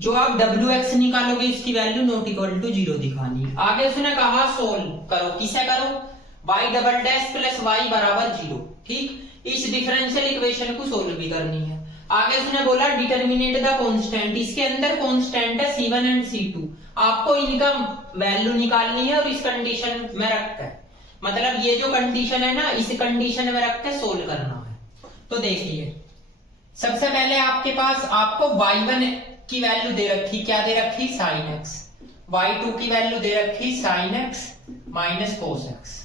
जो आप wx निकालोगे इसकी वैल्यू नॉट इक्वल टू 0 दिखानी। आगे उसने कहा सोल्व करो, किसे करो, y double dash plus y बराबर 0, ठीक। इस डिफरेंशियल इक्वेशन को सोल्व भी करनी है। आगे उसने बोला डिटरमिनेट द कांस्टेंट, इसके अंदर कांस्टेंट है C1 एंड C2, आपको इनका वैल्यू निकालनी है और इस कंडीशन में रखकर, मतलब ये जो कंडीशन है ना इस कंडीशन में रखकर सोल्व करना है। तो देखिए सबसे पहले आपके पास आपको y1 की वैल्यू दे रखी, क्या दे रखी sin x, y2 की वैल्यू दे रखी sin x minus cos x,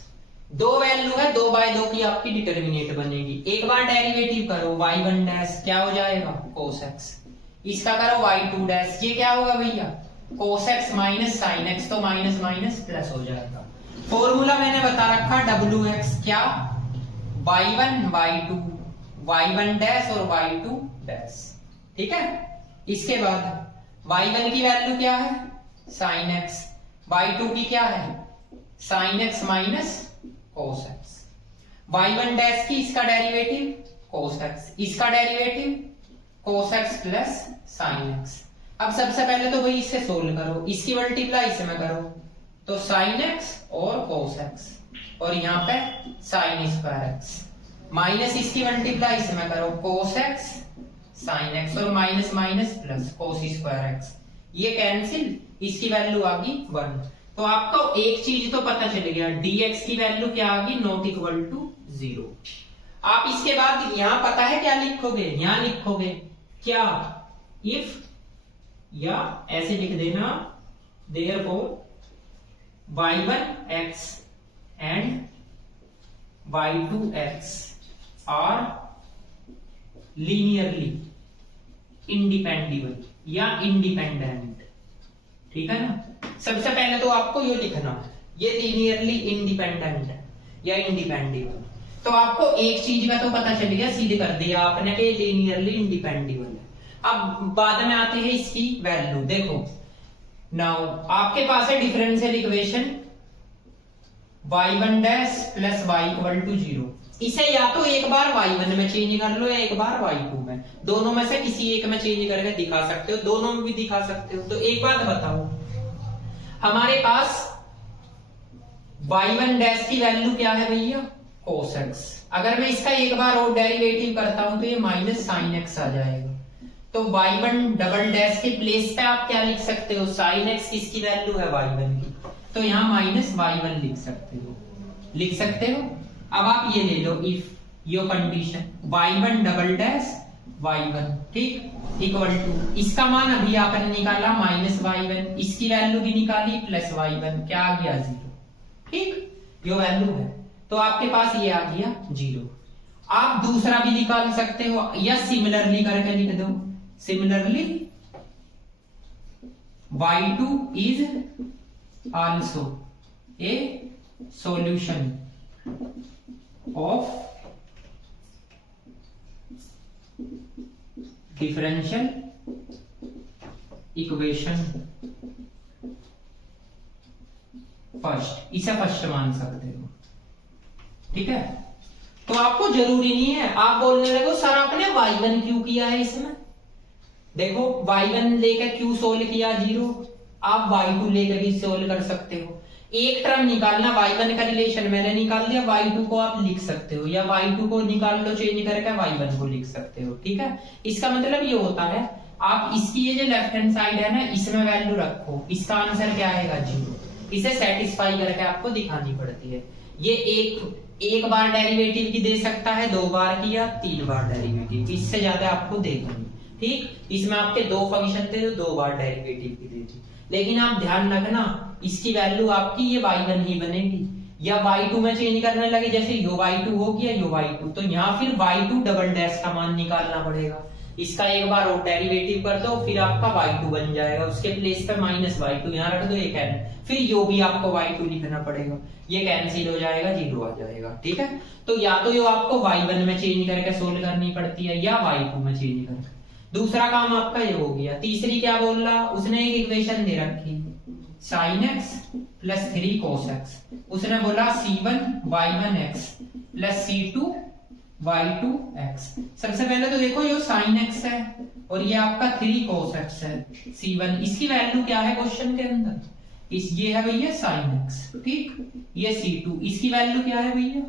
दो वैल्यू है, 2 बाय 2 की आपकी डिटरमिनेट बनेगी। एक बार डेरिवेटिव करो y1 डैश क्या हो जाएगा cos x, इसका करो y2 डैश, ये क्या होगा भैया cos x minus sin x, तो माइनस माइनस प्लस हो जाएगा। फॉर्मूला मैंने बता रखा wx क्या, y1 y2, y1 डैश और y2 डैश, ठीक है। इसके बाद y1 की वैल्यू क्या है sin x, y2 की क्या है sin x minus cos x, y1 dash की इसका डेरिवेटिव cos x, इसका derivative cos x plus sin x। अब सबसे पहले तो भाई इसे सोल्व करो, इसकी मल्टीप्लाई इसमें करो तो sin x और cos x, और यहाँ पे sin स्क्वायर x, माइनस इसकी मल्टीप्लाई इसमें करो cos x sin x, और minus minus plus cos square x, ये कैंसिल, इसकी वैल्यू आ गई 1। तो आपको एक चीज तो पता चल गया, dx की वैल्यू क्या आ गई नॉट इक्वल टू 0। आप इसके बाद यहां पता है क्या लिखोगे, यहां लिखोगे क्या, इफ, या ऐसे लिख देना therefore y1x and y2x are linearly independable या इंडिपेंडेंट, ठीक है ना। सबसे पहले तो आपको ये लिखना, ये लीनियरली इंडिपेंडेंट है या इंडिपेंडेबल, तो आपको एक चीज का तो पता चल गया, सीधे कर दिया आपने कि लीनियरली इंडिपेंडेबल है। अब बाद में आते हैं इसकी वैल्यू, देखो नाउ आपके पास है differential equation y1 dash plus y equal to 0, इसे या तो एक बार y1 में चेंज कर लो या एक बार y2 में, दोनों में से किसी एक में चेंज करके दिखा सकते हो, दोनों में भी दिखा सकते हो। तो एक बात बताओ, हमारे पास y1 डैश की वैल्यू क्या है भैया cos x, अगर मैं इसका एक बार और डेरिवेटिव करता हूं तो ये माइनस sin x आ जाएगा। तो y1 डबल डैश के प्लेस पे आप क्या लिख सकते हो, sin x किसकी वैल्यू है y1 की, तो यहाँ माइनस y1 लिख सकते हो। अब आप ये ले लो, if you condition y1 double dash y1, ठीक, इक्वल टू, इसका मान अभी आपने निकाला माइनस y1, इसकी वैल्यू भी निकाली प्लस y1, क्या आ गया 0, ठीक, यो वैल्यू है, तो आपके पास ये आ गया 0। आप दूसरा भी निकाल सकते हो या सिमिलरली करके लिख दो, similarly y2 is also a solution of differential equation first, इसे फर्स्ट मान सकते हो, ठीक है। तो आपको जरूरी नहीं है आप बोलने लगो सर आपने y1 क्यों किया है इसमें, देखो y1 लेकर क्यों सोल्व किया 0, आप y2 लेकर भी सोल्व कर सकते हो। एक टर्म निकालना, y1 का रिलेशन मैंने निकाल दिया, y2 को आप लिख सकते हो, या y2 को निकाल लो चेंज करके y1 को लिख सकते हो। ठीक है, इसका मतलब ये होता है आप इसकी ये जो लेफ्ट हैंड साइड है ना, इसमें वैल्यू रखो, इसका आंसर क्या आएगा 0। इसे सेटिस्फाई करके आपको दिखानी पड़ती है। ये एक बार डेरिवेटिव की दे सकता है, 2 बार की या 3 बार डेरिवेटिव, इससे ज्यादा आपको देगा नहीं। ठीक, इसमें आपके 2 फंक्शन थे जो 2 बार डेरिवेटिव की दी थी, लेकिन आप ध्यान रखना इसकी वैल्यू आपकी ये y1 ही बनेगी, या y2 में चेंज करने लगे, जैसे यो y2 हो गया यो y2, तो यहाँ फिर y2 डबल डैश का मान निकालना पड़ेगा। इसका एक बार और डेरिवेटिव कर दो, फिर आपका y2 बन जाएगा, उसके प्लेस पे माइनस y2 यहाँ रख दो, एक है, फिर यो भी आपको y2 लिखना पड़ेगा, ये कैंसिल हो जाएगा, 0 आ जाएगा। ठीक है, तो या तो यो आपको y1 में चेंज करके सोल्व करनी पड़ती है, या y2 में चेंज करके। दूसरा काम आपका ये हो गया। तीसरी क्या बोल रहा, उसने एक इक्वेशन दे रखी sin x plus 3 cos x, उसने बोला c1 y1 x plus c2 y2 x। सबसे पहले तो देखो ये sin x है और ये आपका 3 cos x है, c1 इसकी वैल्यू क्या है क्वेश्चन के अंदर, ये है भैया sin x। ठीक, ये c2 इसकी वैल्यू क्या है भैया,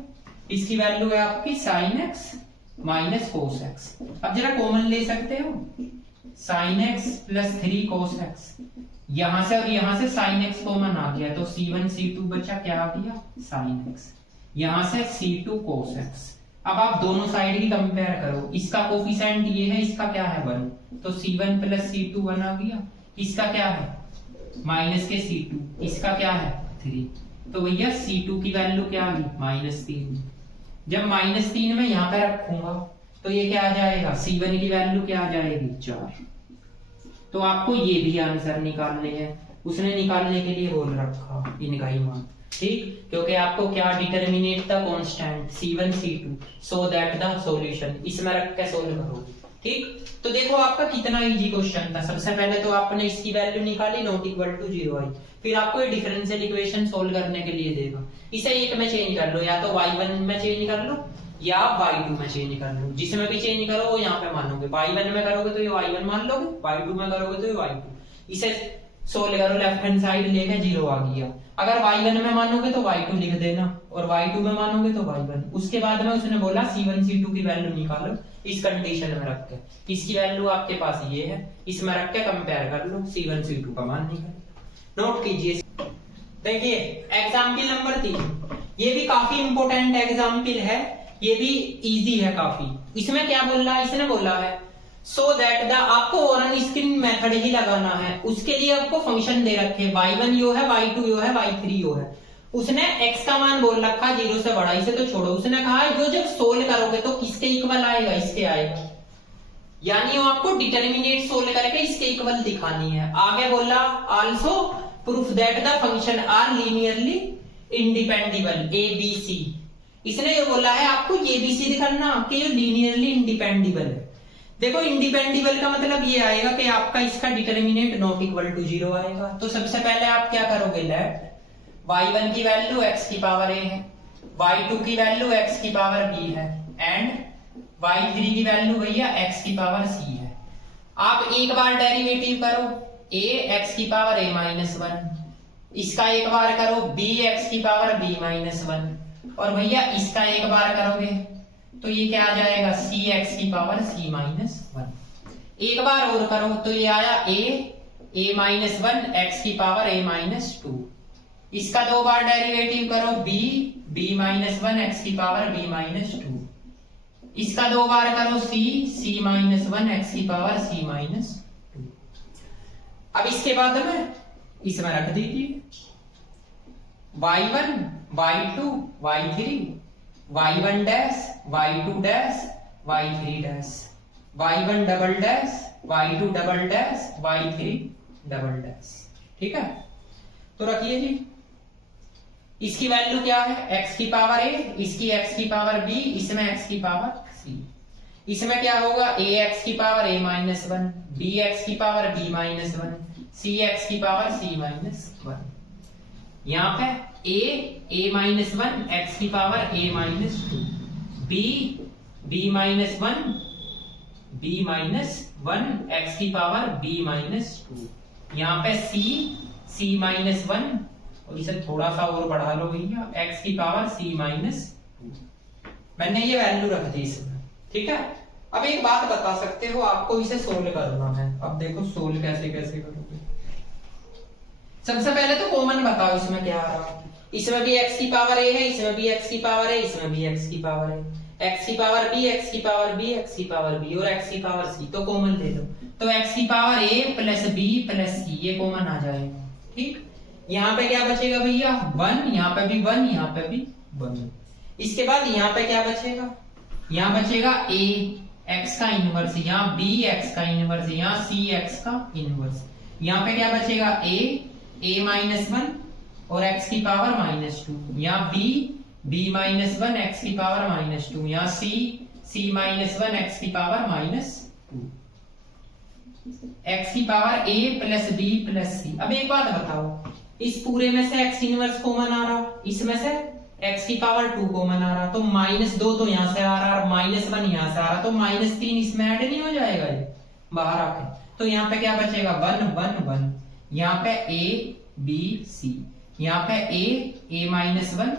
इसकी वैल्यू है आपकी sin x minus cos x। अब जरा कॉमन ले सकते हो, sin x plus 3 cos x, यहां से और यहां से sin x कॉमन आ गया, तो c1 c2 बचा क्या आ गया sin x, यहां से c2 cos x। अब आप दोनों साइड की कंपेयर करो, इसका कोफिशिएंट ये है, इसका क्या है 1, तो c1 प्लस c2 1 आ गया, इसका क्या है माइनस के c2, इसका क्या है 3, तो भैया c2 की वैल्यू क्या आ गई -3। जब -3 में यहाँ पे रखूंगा तो ये क्या आ जाएगा, c1 की वैल्यू क्या आ जाएगी 4। तो आपको ये भी आंसर निकालने हैं, उसने निकालने के लिए बोल रखा इनका ही मान। ठीक, क्योंकि आपको क्या determinate the constant c1 c2 so that the solution, इसमें रख के सोल्व करोगे। ठीक, तो देखो आपका कितना इजी क्वेश्चन था। सबसे पहले तो आपने इसकी वैल्यू निकाली नॉट इक्वल टू 0 आई, फिर आपको ये डिफरेंशियल इक्वेशन सोल्व करने के लिए देगा, इसे एक में चेंज कर लो, या तो y1 में चेंज कर लो या y2 में चेंज कर लो, जिसमें भी चेंज करो वो यहाँ पे मानोगे, y1 में करोगे तो ये y1 मान लोगे, y2 में करोगे तो ये y2। इसे सोल्व करो, लेफ्ट हैंड साइड लेके 0 आ गया। अगर y1 में मानोगे तो y2 लिख देना, और y2 में मानोगे तो y1। उसके बाद में उसने बोला c1 c2 की वैल्यू निकालो इस कंडीशन में रख के, इसकी वैल्यू आपके पास ये है, इसमें रख के कंपेयर कर लो, c1 c2 का मान निकालो। नोट कीजिए, देखिए एग्जाम्पल नंबर 3, ये भी काफी इंपोर्टेंट एग्जाम्पल है, ये भी इजी है काफी। इसमें क्या बोल रहा है, इसने बोला है सो दैट द, आपको ऑन स्क्रीन मेथड ही लगाना है, उसके लिए आपको फंक्शन दे रखे y1 यो है, y2 यो है, y3 यो है। उसने x का मान बोल रखा 0 से बड़ा, इसे तो छोड़ो, उसने कहा जो जब सोल्व करोगे तो किसके इक्वल आएगा, इसके आएगा, यानी वो आपको डिटरमिनेट सोल्व करके इसके इक्वल दिखानी है। आगे बोला also proof that the function are linearly independable A B C. इसने ये बोला है आपको ये बी सी दिखाना कि ये लीनियरली इंडिपेंडेबल है। देखो इंडिपेंडेबल का मतलब ये आएगा कि आपका इसका डिटरमिनेट नॉट इक्वल टू 0 आएगा। तो सबसे पहले आप क्या करोगे, लेट y1 की वैल्यू x की पावर a है, y2 की वैल्यू x की पावर b है, एंड y3 की वैल्यू भैया x की पावर c है। आप एक बार डेरिवेटिव करो a x की पावर a माइनस 1, इसका एक बार करो b x की पावर b माइनस 1, और भैया इसका एक बार करोगे तो ये क्या आ जाएगा c x की पावर c माइनस 1। एक बार और करो तो ये आया a माइनस 1 x की पावर a माइनस 2। इसका 2 बार डेरिवेटिव करो b माइनस 1 x की पावर b माइनस 2। इसका 2 बार करो c माइनस 1 x की पावर c माइनस 2। अब इसके बाद में इसमें रख दीजिए y1 y2 y3 y1 dash y2 dash y3 dash y1 double dash y2 double dash y3 double dash. ठीक है, तो रखिए जी, इसकी वैल्यू क्या है x की पावर a, इसकी x की पावर b, इसमें x की पावर c। इसमें क्या होगा ax की पावर a माइनस 1, bx की पावर b माइनस 1, cx की पावर c माइनस 1। यहाँ पे a माइनस 1 x की power a minus 2, b minus 1 b minus 1 x की पावर b माइनस 2। यहाँ पे c माइनस 1 और इसे थोड़ा सा और बढ़ा लो भैया, x की पावर c माइनस 2। मैंने ये वैल्यू रख दी इसमें, ठीक है। अब एक बात बता सकते हो, आपको इसे सोल्व करना है। अब देखो सोल्व कैसे कैसे करोगे। सबसे पहले तो कॉमन बताओ इसमें क्या आ रहा है। इसमें भी x की पावर a है, इसमें भी x की पावर है, इसमें भी x की पावर है, x की पावर b, x की पावर b, x की पावर b और x की पावर c। तो कॉमन ले लो, तो x की power a plus b plus c ये कॉमन आ जाएगा, ठीक। यहाँ पे क्या बचेगा भैया 1, यहाँ पे भी 1, यहाँ पे भी 1। इसके बाद यहाँ पे क्या बचेगा, यहाँ बचेगा a x का इनवर्स, यहाँ b x का इनवर्स, यहाँ c x का इनवर्स। यहाँ पे क्या बचेगा a माइनस 1 और x की पावर माइनस 2, यहाँ b माइनस 1 x की पावर माइनस 2, यहाँ c माइनस 1 x की पावर माइनस 2, x की power a plus b plus c। अब एक बात बताओ, इस पूरे में से x इनवर्स कॉमन आ रहा, इसमें से x की पावर 2 कॉमन आ रहा, तो -2 तो यहां से आ रहा और -1 यहां से आ रहा, तो -3 इसमें ऐड नहीं हो जाएगा ये बाहर आके। तो यहाँ पे क्या बचेगा 1 1 1, यहाँ पे a b c, यहाँ पे a minus 1,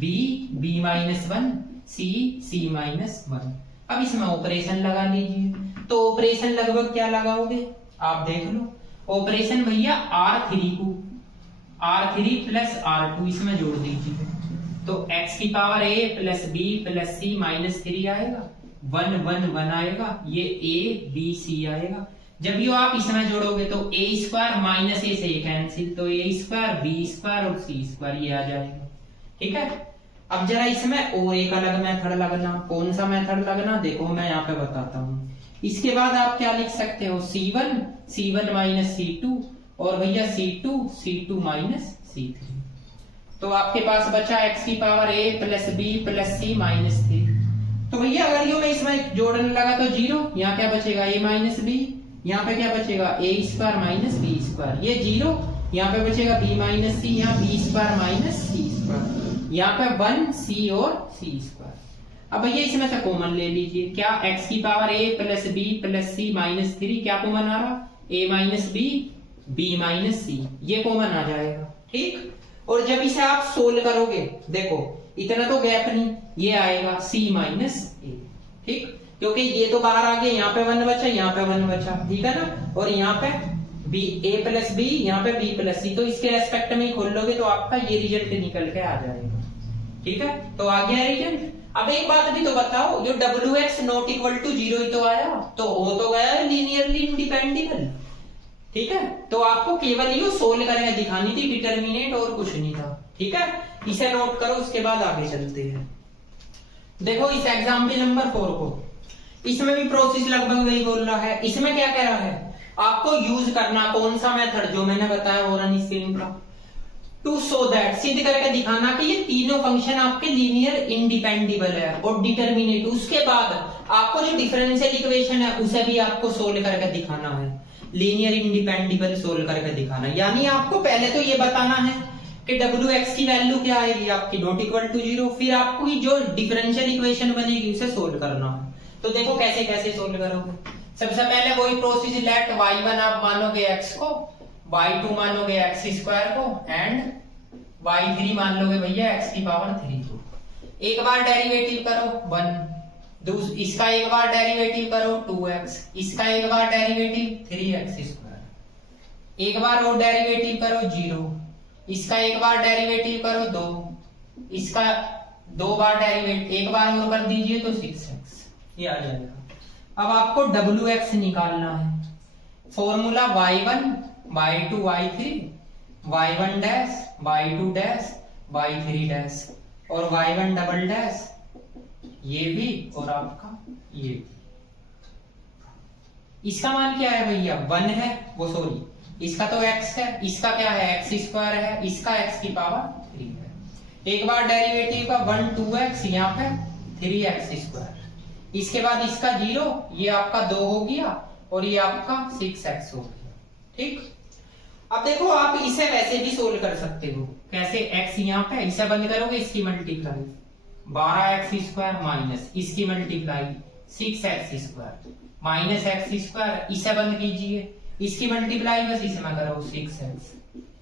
b minus 1, c minus 1। अब इसमें ऑपरेशन लगा लीजिए। तो ऑपरेशन लगभग क्या लगाओगे आप देख लो। ऑपरेशन भैया R3 को R3 प्लस R2 इसमें जोड़ दीजिए, तो x की power a plus b plus c minus 3 आएगा, 1 1 1 आएगा, ये a b c आएगा। जब यो आप इसमें जोड़ोगे तो a स्क्वायर माइनस a से कैंसिल, तो a स्क्वायर b स्क्वायर और c स्क्वायर ये आ जाएगा, ठीक है। अब जरा इसमें और एक अलग मेथड लगना। कौन सा मेथड लगना देखो मैं यहाँ पे बताता हूँ। इसके बाद आप क्या लिख सकते हो c1 माइनस c2 और भैया c2 माइनस c3। तो आपके पास बचा x की power a plus b plus c minus 3। तो भैया अगर यो मैं इसमें जोड़ने लगा तो 0, यहाँ क्या बचेगा a माइनस b, यहाँ पे क्या बचेगा a square minus b square, ये 0, यहाँ पे बचेगा b माइनस c, यहाँ b square minus c square, यहाँ पे 1 c और c स्क्वायर। अब भैया इसमें से कॉमन ले लीजिए, क्या x की power a plus b plus c minus 3 क्या कॉमन आ रहा, a minus b minus c, ये कॉमन आ जाएगा, ठीक। और जब इसे आप सोल्व करोगे देखो इतना तो गैप नहीं, ये आएगा c माइनस a, ठीक, क्योंकि ये तो बाहर आ गया, यहाँ पे 1 बचा, यहाँ पे 1 बचा, ठीक है ना। और यहाँ पे a प्लस b, यहाँ पे b प्लस c, तो इसके रेस्पेक्ट में खोल लोगे तो आपका ये रिजल्ट निकल के आ जाएगा, ठीक है। तो आ गया रिजल्ट। अब एक बात भी तो बताओ, जो wx नॉट इक्वल टू 0 ही तो आया, तो हो तो गया लीनियरली इंडिपेंडेबल, ठीक है। तो आपको केवल ये सोल्व करके दिखानी थी, डिटर्मिनेंट और कुछ नहीं था, ठीक है। इसे नोट करो, उसके बाद आगे चलते हैं। देखो इस एग्जाम्पल नंबर 4 को, इसमें भी प्रोसेस लगभग वही बोल रहा है। इसमें क्या कह रहा है, आपको यूज करना कौन सा मेथड जो मैंने बताया ओरन स्क्रीन का, टू शो दैट सिद्ध करके दिखाना कि ये तीनों फंक्शन आपके लीनियर इंडिपेंडेबल है और डिटर्मिनेट। उसके बाद आपको जो डिफरेंशियल इक्वेशन है उसे भी आपको सोल्व करके दिखाना है, लीनियर इंडिपेंडेबल सोल्व करके दिखाना। यानी आपको पहले तो ये बताना है कि wx की वैल्यू क्या आएगी आपकी नॉट इक्वल टू 0, फिर आपको जो डिफरेंशियल इक्वेशन बनेगी उसे सोल्व करना है। तो देखो कैसे कैसे सोल्व करोगे। सबसे पहले वही प्रोसेस, लेट y1 आप मानोगे x को, y2 मानोगे x स्क्वायर को एंड y3 मान लोगे भैया x की पावर 3 को। एक बार डेरिवेटिव करो 1, इसका एक बार डेरिवेटिव करो 2x, इसका एक बार डेरिवेटिव 3x स्क्वायर, एक बार और डेरिवेटिव करो 0, इसका एक बार डेरिवेटिव करो 2, इसका 2 बार डेरिवेटिव एक बार और कर दीजिए तो 6x, ये आ जाएगा। अब आपको wx निकालना है। Formula y1 y2 y3, y1 dash y2 dash y3 dash और y1 डबल डैश ये भी और आपका ये भी। इसका मान क्या है भैया 1 है, वो सॉरी इसका तो x है, इसका क्या है x स्क्वायर है, इसका x की पावर 3 है। एक बार डेरिवेटिव का 1 2x, यहाँ पे 3x स्क्वायर, इसके बाद इसका 0, ये आपका 2 हो गया और ये आपका 6x हो गया, ठीक। अब देखो आप इसे वैसे भी सोल्व कर सकते हो, कैसे, x यहाँ पे इसे बंद करोगे, इसकी मल्टीप्लाई 12x स्क्वायर माइनस इसकी multiply 6x square minus x square, इसे बंद कीजिए, इसकी मल्टीप्लाई बस इसमें करो 6x,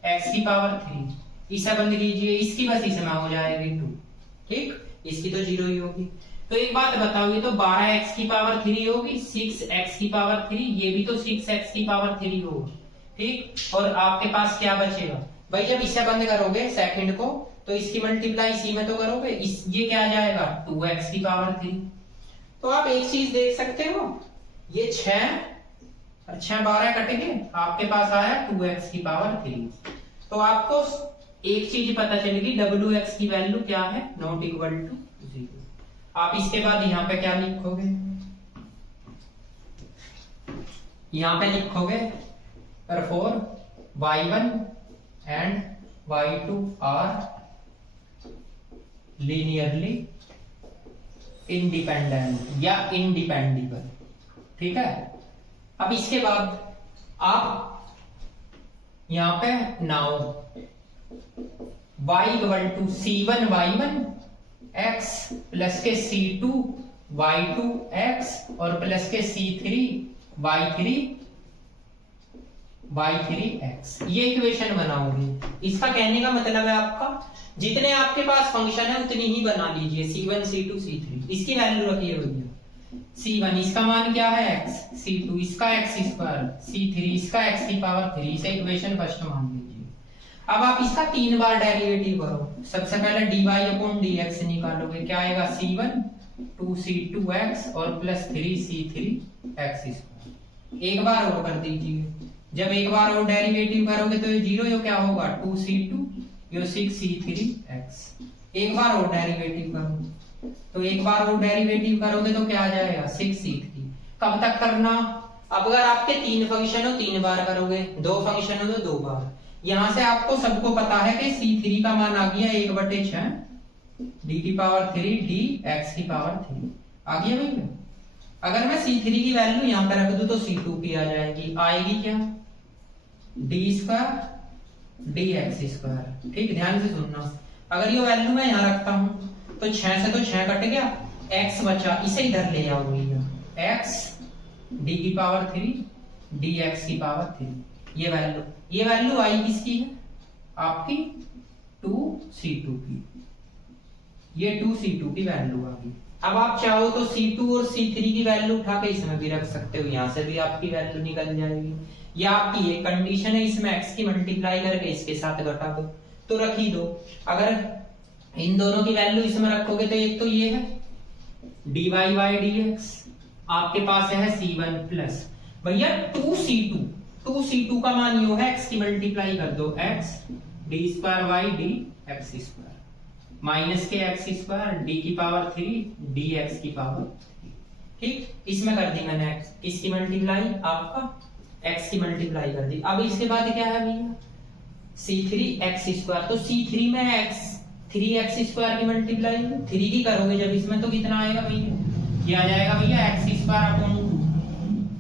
x की पावर 3, इसे बंद कीजिए, इसकी बस इसमें हो जाएगी 2, ठीक, इसकी तो 0 ही होगी। तो एक बात बताओ, ये तो 12x की पावर 3 होगी, 6x की पावर 3, ये भी तो 6x की पावर 3 होगा, ठीक। और आपके पास क्या बचेगा भाई, जब इसे बंद करोगे सेकंड को तो इसकी मल्टीप्लाई इसी में तो करोगे, ये क्या आ जाएगा 2x की पावर 3। तो आप एक चीज देख सकते हो, ये 6 और 6 12 कट गए, आपके पास आया 2x की पावर 3। तो आपको एक चीज पता चलेगी, wx की वैल्यू क्या है, नॉट इक्वल टू 0। आप इसके बाद यहाँ पे क्या लिखोगे, यहाँ पे लिखोगे therefore y1 and y2 are linearly independent या independable, ठीक है। अब इसके बाद आप यहाँ पे now y equal to c1 y1 x plus के c2 y2 x और प्लस के c3 y3 x, ये इक्वेशन बनाओगे। इसका कहने का मतलब है आपका जितने आपके पास फंक्शन है उतनी ही बना लीजिए, c1 c2 c3, इसकी वैल्यू रखिए भैया। c1 इसका मान क्या है x, c2 इसका x स्क्वायर, c3 इसका x की पावर 3, इसे इक्वेशन फर्स्ट मान लीजिए। अब आप इसका 3 बार डेरिवेटिव करो। सबसे पहले dy अपॉन dx निकालोगे, क्या आएगा c1 2c2x और प्लस 3c3x स्क्वायर। एक बार और कर दीजिए, जब एक बार और डेरिवेटिव करोगे तो ये 0 यो क्या होगा 2c2 यो 6c3x। एक बार और डेरिवेटिव करो, तो एक बार और डेरिवेटिव करोगे तो क्या आ जाएगा 6c3। कब तक करना, अब अगर आपके 3 फंक्शन हो 3 बार करोगे, 2 फंक्शन हो तो 2 बार। यहां से आपको सबको पता है कि c3 का मान आ गया 1/6 d की पावर 3 dx की पावर 3 आ गया भाई। अगर मैं c3 की वैल्यू यहां पर रख दूं तो c2p आ जाएगी, आएगी क्या d स्क्वायर dx स्क्वायर, ठीक, ध्यान से सुनना। अगर ये वैल्यू मैं यहां रखता हूं तो 6 से तो 6 कट गया, x बचा, इसे इधर ले आओ भैया, x d की पावर 3 dx की पावर 3, ये वैल्यू आई किसकी है आपकी 2c2 की, ये 2c2 की वैल्यू आ गई। अब आप चाहो तो c2 और c3 की वैल्यू उठा के इसमें भी रख सकते हो, यहां से भी आपकी वैल्यू निकल जाएगी। या आपकी ये कंडीशन है, इसमें x की मल्टीप्लाई करके इसके साथ घटा दो तो रख ही दो। अगर इन दोनों की वैल्यू इसमें रखोगे तो एक तो ये है dy by dx, आपके पास है c1 प्लस भैया 2c2 का मान यो है, x की मल्टीप्लाई कर दो, x d square y d x square minus के x स्क्वायर d की पावर 3 dx की पावर 3, ठीक। इसमें कर दी मैंने x, किसकी मल्टीप्लाई आपका x की मल्टीप्लाई कर दी। अब इसके बाद क्या है भैया c3x स्क्वायर, तो c3 में x 3x स्क्वायर की मल्टीप्लाई 3 की करोगे जब इसमें तो कितना आएगा भैया, ये आ जाएगा भैया x स्क्वायर अपॉन 2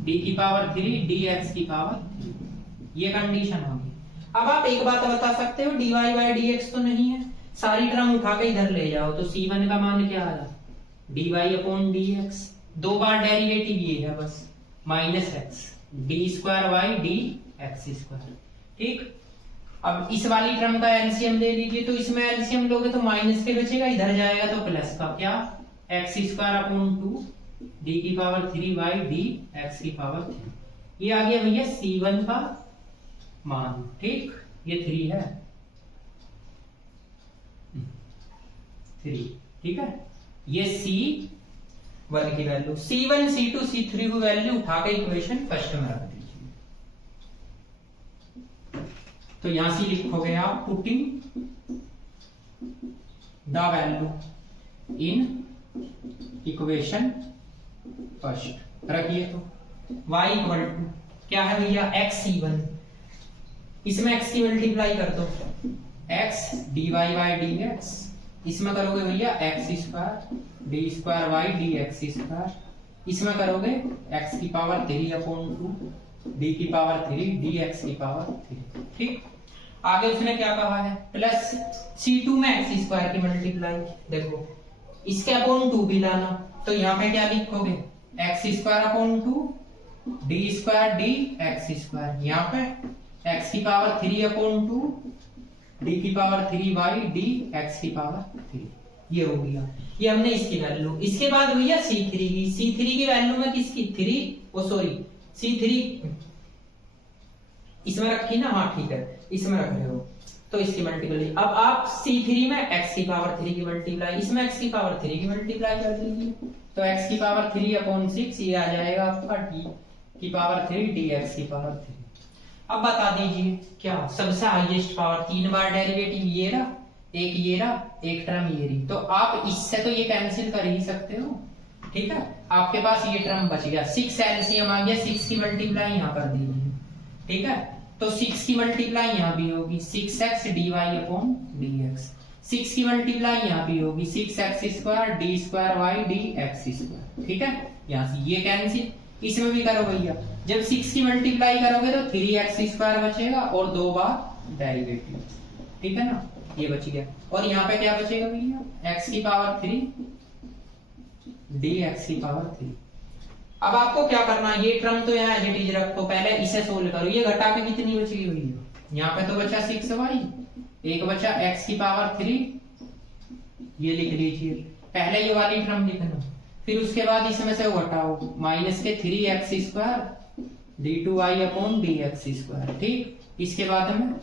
d की पावर 3 dx की पावर 3, ये कंडीशन होगी। अब आप एक बात बता सकते हो dy by dx तो नहीं है, सारी टर्म उठा के इधर ले जाओ तो c1 का मान क्या आया dy अपॉन dx, 2 बार डेरिवेटिव ये है बस, minus x d square y dx square, ठीक। अब इस वाली टर्म का एलसीएम ले लीजिए, तो इसमें एलसीएम लोगे तो माइनस के बचेगा, इधर जाएगा तो प्लस का, क्या x स्क्वायर अपॉन 2 d की पावर 3y dx की पावर 3, ये आ गया भैया c1 का मान, ठीक, ये 3 है 3, ठीक है। ये c1 की वैल्यू, c1 c2 c3 की वैल्यू उठा के इक्वेशन फर्स्ट में रख दीजिए। तो यहां से लिखोगे आप putting the value in equation first रखिए, तो y इक्वल टू क्या है भैया x c1, इसमें x की मल्टीप्लाई कर दो, x dy by dx, इसमें करोगे भैया x square d square y dx square, इसमें करोगे x की पावर 3 अपॉन 2 d की पावर 3 dx की पावर 3, ठीक। आगे उसने क्या कहा है प्लस c2 में x स्क्वायर की मल्टीप्लाई, देखो इसके अपॉन 2 भी लाना, तो यहाँ पे क्या लिखोगे x square upon 2 d square dx square, यहाँ पे x की पावर 3 अपॉन 2 डी की पावर 3 बाई डी एक्स की पावर 3, ये हो गया। ये हमने इसकी वैल्यू। इसके बाद भैया C3 की वैल्यू में किसकी 3 इसमें रखी ना, हाँ ठीक है, इसमें रख रहे हो तो इसकी मल्टीप्लाई। अब आप C3 में x की पावर 3 की मल्टीप्लाई, इसमें x की पावर 3 की मल्टीप्लाई कर दीजिए, तो x की पावर 3/6 ये आ जाएगा आपका d की पावर 3 dx की पावर 3। अब बता दीजिए क्या सबसे हाईएस्ट पावर, 3 बार डेरिवेटिव ये रहा, एक टर्म ये रही, तो आप इससे तो ये कैंसिल कर ही सकते हो, ठीक है। आपके पास ये टर्म बच गया, 6 एलसीएम आ गया, 6 की मल्टीप्लाई यहाँ कर दीजिए, ठीक है। तो 6 की मल्टीप्लाई यहाँ भी होगी 6x dy/dx, 6 की मल्टीप्लाई यहाँ भी होगी 6x² d² dx², ठीक है। यहाँ से ये कैंसिल, इसमें भी करो भैया, जब 6 की मल्टीप्लाई करोगे तो 3x² बचेगा और 2 बार डेरिवेटिव, ठीक है ना, ये बच गया। और यहाँ पे क्या बचेगा भैया, x की पावर 3 dx की पावर 3। अब आपको क्या करना है, ये टर्म तो यहाँ एज इट इज रखो, पहले इसे सोल्व करो। ये घटा के कितनी बचेगी भैया, यहाँ पे तो बचा 6y, एक बचा x की पावर 3, ये लिख लीजिए, पहले ये वाली टर्म लिखना, फिर उसके बाद इसमें से घटाओ माइनस के 3x² d2y/dx², ठीक। इसके बाद में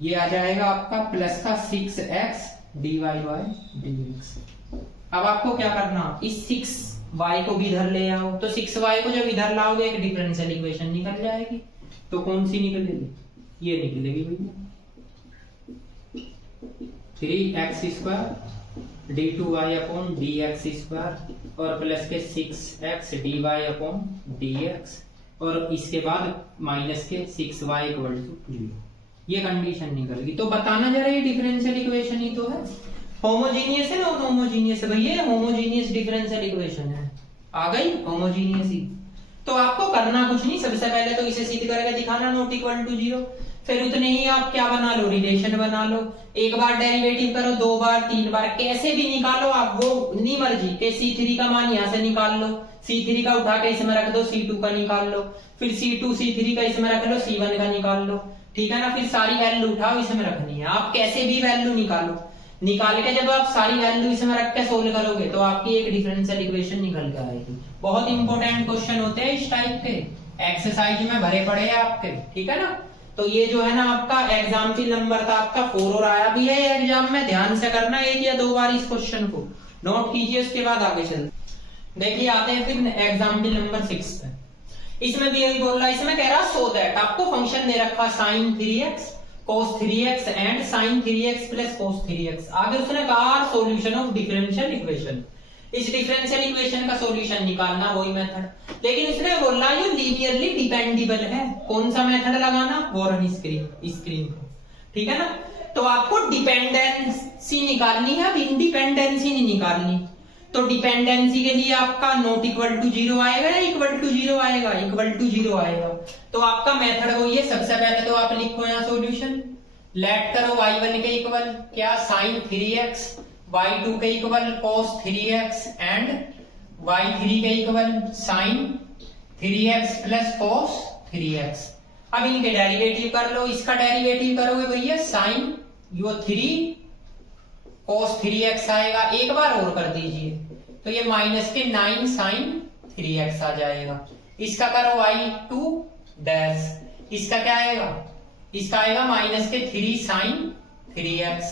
ये आ जाएगा आपका प्लस का 6x dy/dx। अब आपको क्या करना, इस 6y को भी इधर ले आओ, तो 6y को जब इधर लाओगे एक डिफरेंशियल इक्वेशन निकल जाएगी, तो कौन सी निकलेगी, ये निकलेगी भैया 3x² d2y/dx² और प्लस के 6x dy/dx और इसके बाद माइनस के 6y = 0, ये कंडीशन निकल गई। तो बताना जरा ये डिफरेंशियल इक्वेशन ही तो है, होमोजीनियस है ना, होमोजीनियस है भैया, होमोजीनियस डिफरेंशियल इक्वेशन है, आ गई होमोजीनियस ही। तो आपको करना कुछ नहीं, सबसे पहले तो इसे सिद्ध करके दिखाना नॉट इक्वल टू 0, फिर उतने ही आप क्या बना लो, रिलेशन बना लो, एक बार डेरिवेटिव करो, 2 बार 3 बार कैसे भी निकालो आप, वो नहीं मर्जी के C3 का मान यहाँ से निकाल लो, C3 का उठा के इसमें रख दो, C2 का निकाल लो, फिर C2 C3 का इसमें रख लो, C1 का निकाल लो, ठीक है ना। फिर सारी वैल्यू उठाओ इसमें रखनी है, आप कैसे भी वैल्यू निकालो, निकाल के जब आप सारी वैल्यू इसमें रख के सोल्व करोगे तो आपकी एक डिफरेंशियल इक्वेशन निकल के आएगी। बहुत इंपॉर्टेंट क्वेश्चन होते हैं इस टाइप के, एक्सरसाइज में भरे पड़े हैं आपके, ठीक है ना। तो ये जो है ना आपका एग्जाम्पल नंबर था आपका 4 और आया भी है एग्जाम में, ध्यान से करना 1 या 2 बार इस क्वेश्चन को नोट कीजिए, उसके बाद आगे चलते। देखिए आते हैं फिर एग्जाम्पल नंबर 6 पे, इसमें भी यही बोल रहा है, इसमें कह रहा सो दैट, आपको फंक्शन दे रखा sin 3x cos 3x and sin 3x plus cos 3x, आगे उसने कहा सॉल्यूशन ऑफ डिफरेंशियल इक्वेशन, इस डिफरेंशियल इक्वेशन का सॉल्यूशन निकालना, वही मेथड। लेकिन इसने बोला ये लीनियरली डिपेंडेबल है, कौन सा मेथड लगाना, वॉरेन स्क्रीन को, ठीक है ना। तो आपको डिपेंडेंसी निकालनी है, अब इंडिपेंडेंसी नहीं निकालनी। तो डिपेंडेंसी के लिए आपका नॉट इक्वल टू 0 आएगा या इक्वल टू 0 आएगा, इक्वल टू 0 आएगा। तो आपका मेथड वही है, सबसे पहले तो आप लिखो यहाँ सॉल्यूशन, लेट करो y1 के इक्वल क्या sin 3x, y2 के equal cos 3x and y3 के equal sin 3x plus cos 3x। अब इनके डेरिवेटिव कर लो, इसका डेरिवेटिव करोगे भैया sin यो 3 cos 3x आएगा, एक बार और कर दीजिए तो ये माइनस के 9 sin 3x आ जाएगा। इसका करो y2 डैश, इसका क्या आएगा, इसका आएगा माइनस के 3 sin 3x,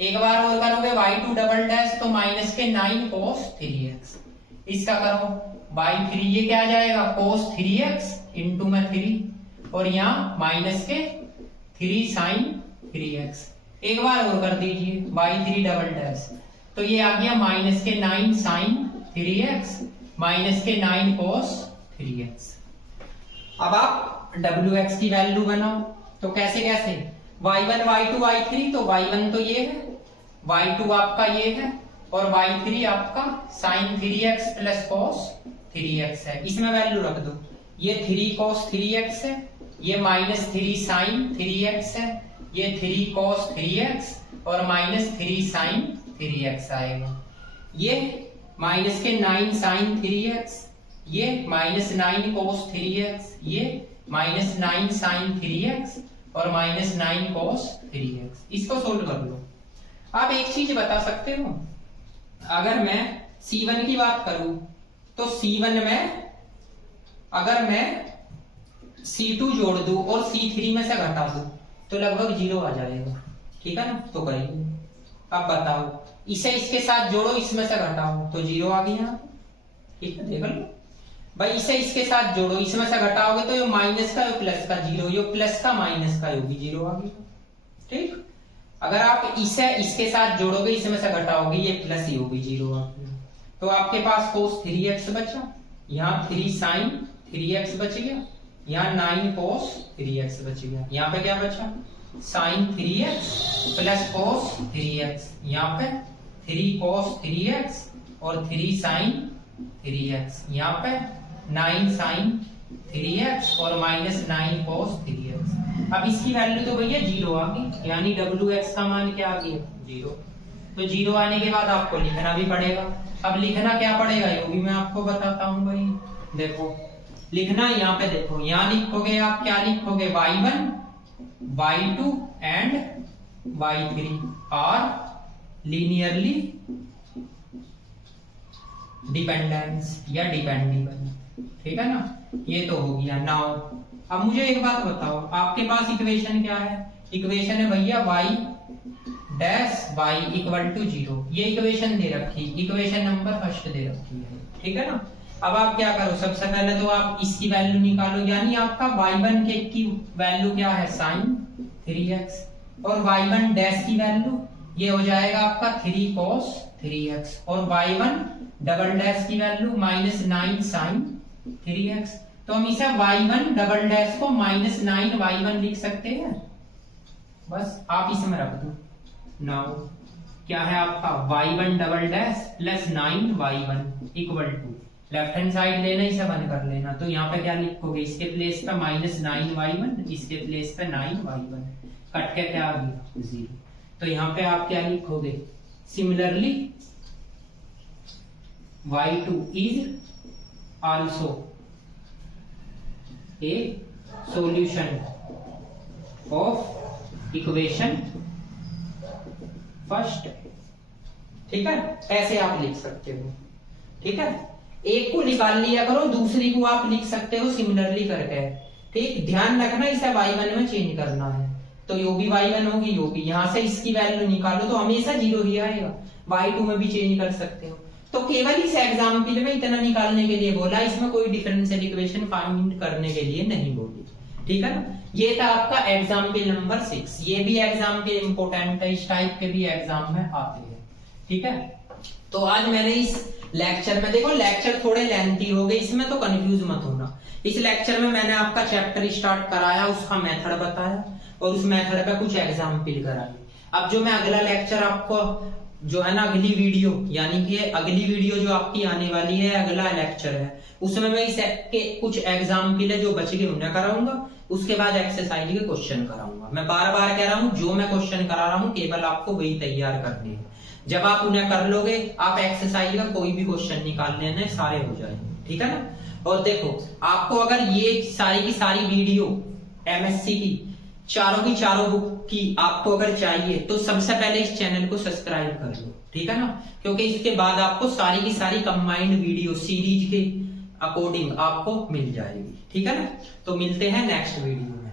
एक बार और करोगे y2 डबल डैश तो माइनस के 9 cos 3x, इसका करो y3, ये क्या आ जाएगा cos 3x इंटू में 3 और यहाँ माइनस के 3 sin 3x, एक बार और कर दीजिए y3 डबल डैश, तो ये आ गया माइनस के 9 sin 3x माइनस के 9 cos 3x। अब आप wx की वैल्यू बनाओ, तो कैसे कैसे, y1 y2 y3, तो y1 तो ये है, y2 आपका ये है और y3 आपका sin 3x plus cos 3x है, इसमें वैल्यू रख दो, ये 3 cos 3x है, ये माइनस 3 sin 3x है, ये 3 cos 3x और माइनस 3 sin 3x आएगा, ये माइनस के 9 sin 3x, ये माइनस 9 cos 3x, ये माइनस 9 sin 3x और -9 cos 3x। इसको सोल्व कर लो। आप एक चीज बता सकते हो, अगर मैं C1 की बात करूं तो C1 में अगर मैं C2 जोड़ दूं और C3 में से घटा दूं तो लगभग 0 आ जाएगा। ठीक है ना, तो करिए। अब बताओ, इसे इसके साथ जोड़ो, इसमें से घटाओ तो 0 आ गया। ठीक है, देख लो भाई, इसे इसके साथ जोड़ो, इसमें से घटाओगे तो ये माइनस का, ये प्लस का, 0, ये प्लस का माइनस का, ये भी 0 आ गया। ठीक, अगर आप इसे इसके साथ जोड़ोगे, इसमें से घटाओगे, ये प्लस, ये भी 0 आ गया। तो आपके पास cos 3x बचा, यहाँ 3 sin 3x बच गया, यहाँ 9 cos 3x बच गया। यहाँ पे क्या बचा, sin 3x plus cos 3x, यहाँ पे 3 cos 3x और 3 sin 3x, यहाँ पे 9 sin 3x और -9 cos 3x। अब इसकी वैल्यू तो भैया 0 आ गई, यानी wx का मान क्या आ गया, 0। तो 0 आने के बाद आपको लिखना भी पड़ेगा। अब लिखना क्या पड़ेगा, ये भी मैं आपको बताता हूँ भाई। देखो लिखना, यहाँ पे देखो, यहाँ लिखोगे आप, क्या लिखोगे, y1 y2 and y3 are linearly dependence या डिपेंडेबल। ठीक है ना, ये तो हो गया। नाउ अब मुझे एक बात बताओ, आपके पास इक्वेशन क्या है, इक्वेशन है भैया y dash y equal to 0। ये इक्वेशन दे रखी, इक्वेशन नंबर फर्स्ट दे रखी है। ठीक है ना, अब आप क्या करो, सबसे पहले तो आप इसकी वैल्यू निकालो, यानी आपका y1 के की वैल्यू क्या है, sin 3x और y1 डैश की वैल्यू ये हो जाएगा आपका 3 cos 3x और y1 डबल डैश की वैल्यू -9 sin 3x। तो हम इसे y1 डबल डैश को -9 y1 लिख सकते हैं, बस आप इसमें रख दो। नाउ क्या है आपका y1 double dash plus 9 y1 equal to, left hand side लेना, इसे बंद कर लेना। तो यहाँ पे क्या लिखोगे, इसके प्लेस पे -9 y1, इसके प्लेस पे 9 y1, कट के क्या आ गया, 0। तो यहाँ पे आप क्या लिखोगे, similarly y2 is also a solution of equation first. ठीक है, ऐसे आप लिख सकते हो। ठीक है, एक को निकाल लिया करो, दूसरी को आप लिख सकते हो सिमिलरली करके। ठीक, ध्यान रखना इसे y1 में चेंज करना है, तो यो भी y1 होगी, यो भी। यहां से इसकी वैल्यू निकालो तो हमेशा 0 ही आएगा। y2 में भी चेंज कर सकते हो। तो केवल इस एग्जाम्पल में इतना निकालने के लिए बोला, इसमें कोई डिफरेंशियल इक्वेशन फाइंड करने के लिए नहीं बोली। ठीक है ना, ये था आपका एग्जाम्पल नंबर 6। ये भी एग्जाम के इंपोर्टेंट है, इस टाइप के भी एग्जाम में आते हैं। ठीक है, तो आज मैंने इस लेक्चर में, देखो लेक्चर थोड़े लेंथी हो गए, इसमें तो कंफ्यूज मत होना। इस लेक्चर में मैंने आपका चैप्टर स्टार्ट कराया, उसका मेथड बताया और उस मेथड पे कुछ एग्जाम्पल कराए। अब जो मैं अगला लेक्चर आपको जो है ना, अगली वीडियो, यानी कि अगली वीडियो जो आपकी आने वाली है, अगला लेक्चर है, उसमें मैं इस के कुछ एग्जाम्पल है जो बच गए उन्हें कराऊंगा। उसके बाद एक्सरसाइज के क्वेश्चन कराऊंगा। मैं बार बार कह रहा हूं, जो मैं क्वेश्चन करा रहा हूं केवल आपको वही तैयार करने हैं। जब आप उन्हें कर लोगे, आप एक्सरसाइज का कोई भी क्वेश्चन निकाल लेना, सारे हो जाएंगे। ठीक है ना। और देखो, आपको अगर ये सारी की सारी वीडियो एमएससी की चारों बुक की आपको अगर चाहिए तो सबसे पहले इस चैनल को सब्सक्राइब कर लो। ठीक है ना, क्योंकि इसके बाद आपको सारी की सारी कंबाइंड वीडियो सीरीज के अकॉर्डिंग आपको मिल जाएगी। ठीक है ना, तो मिलते हैं नेक्स्ट वीडियो।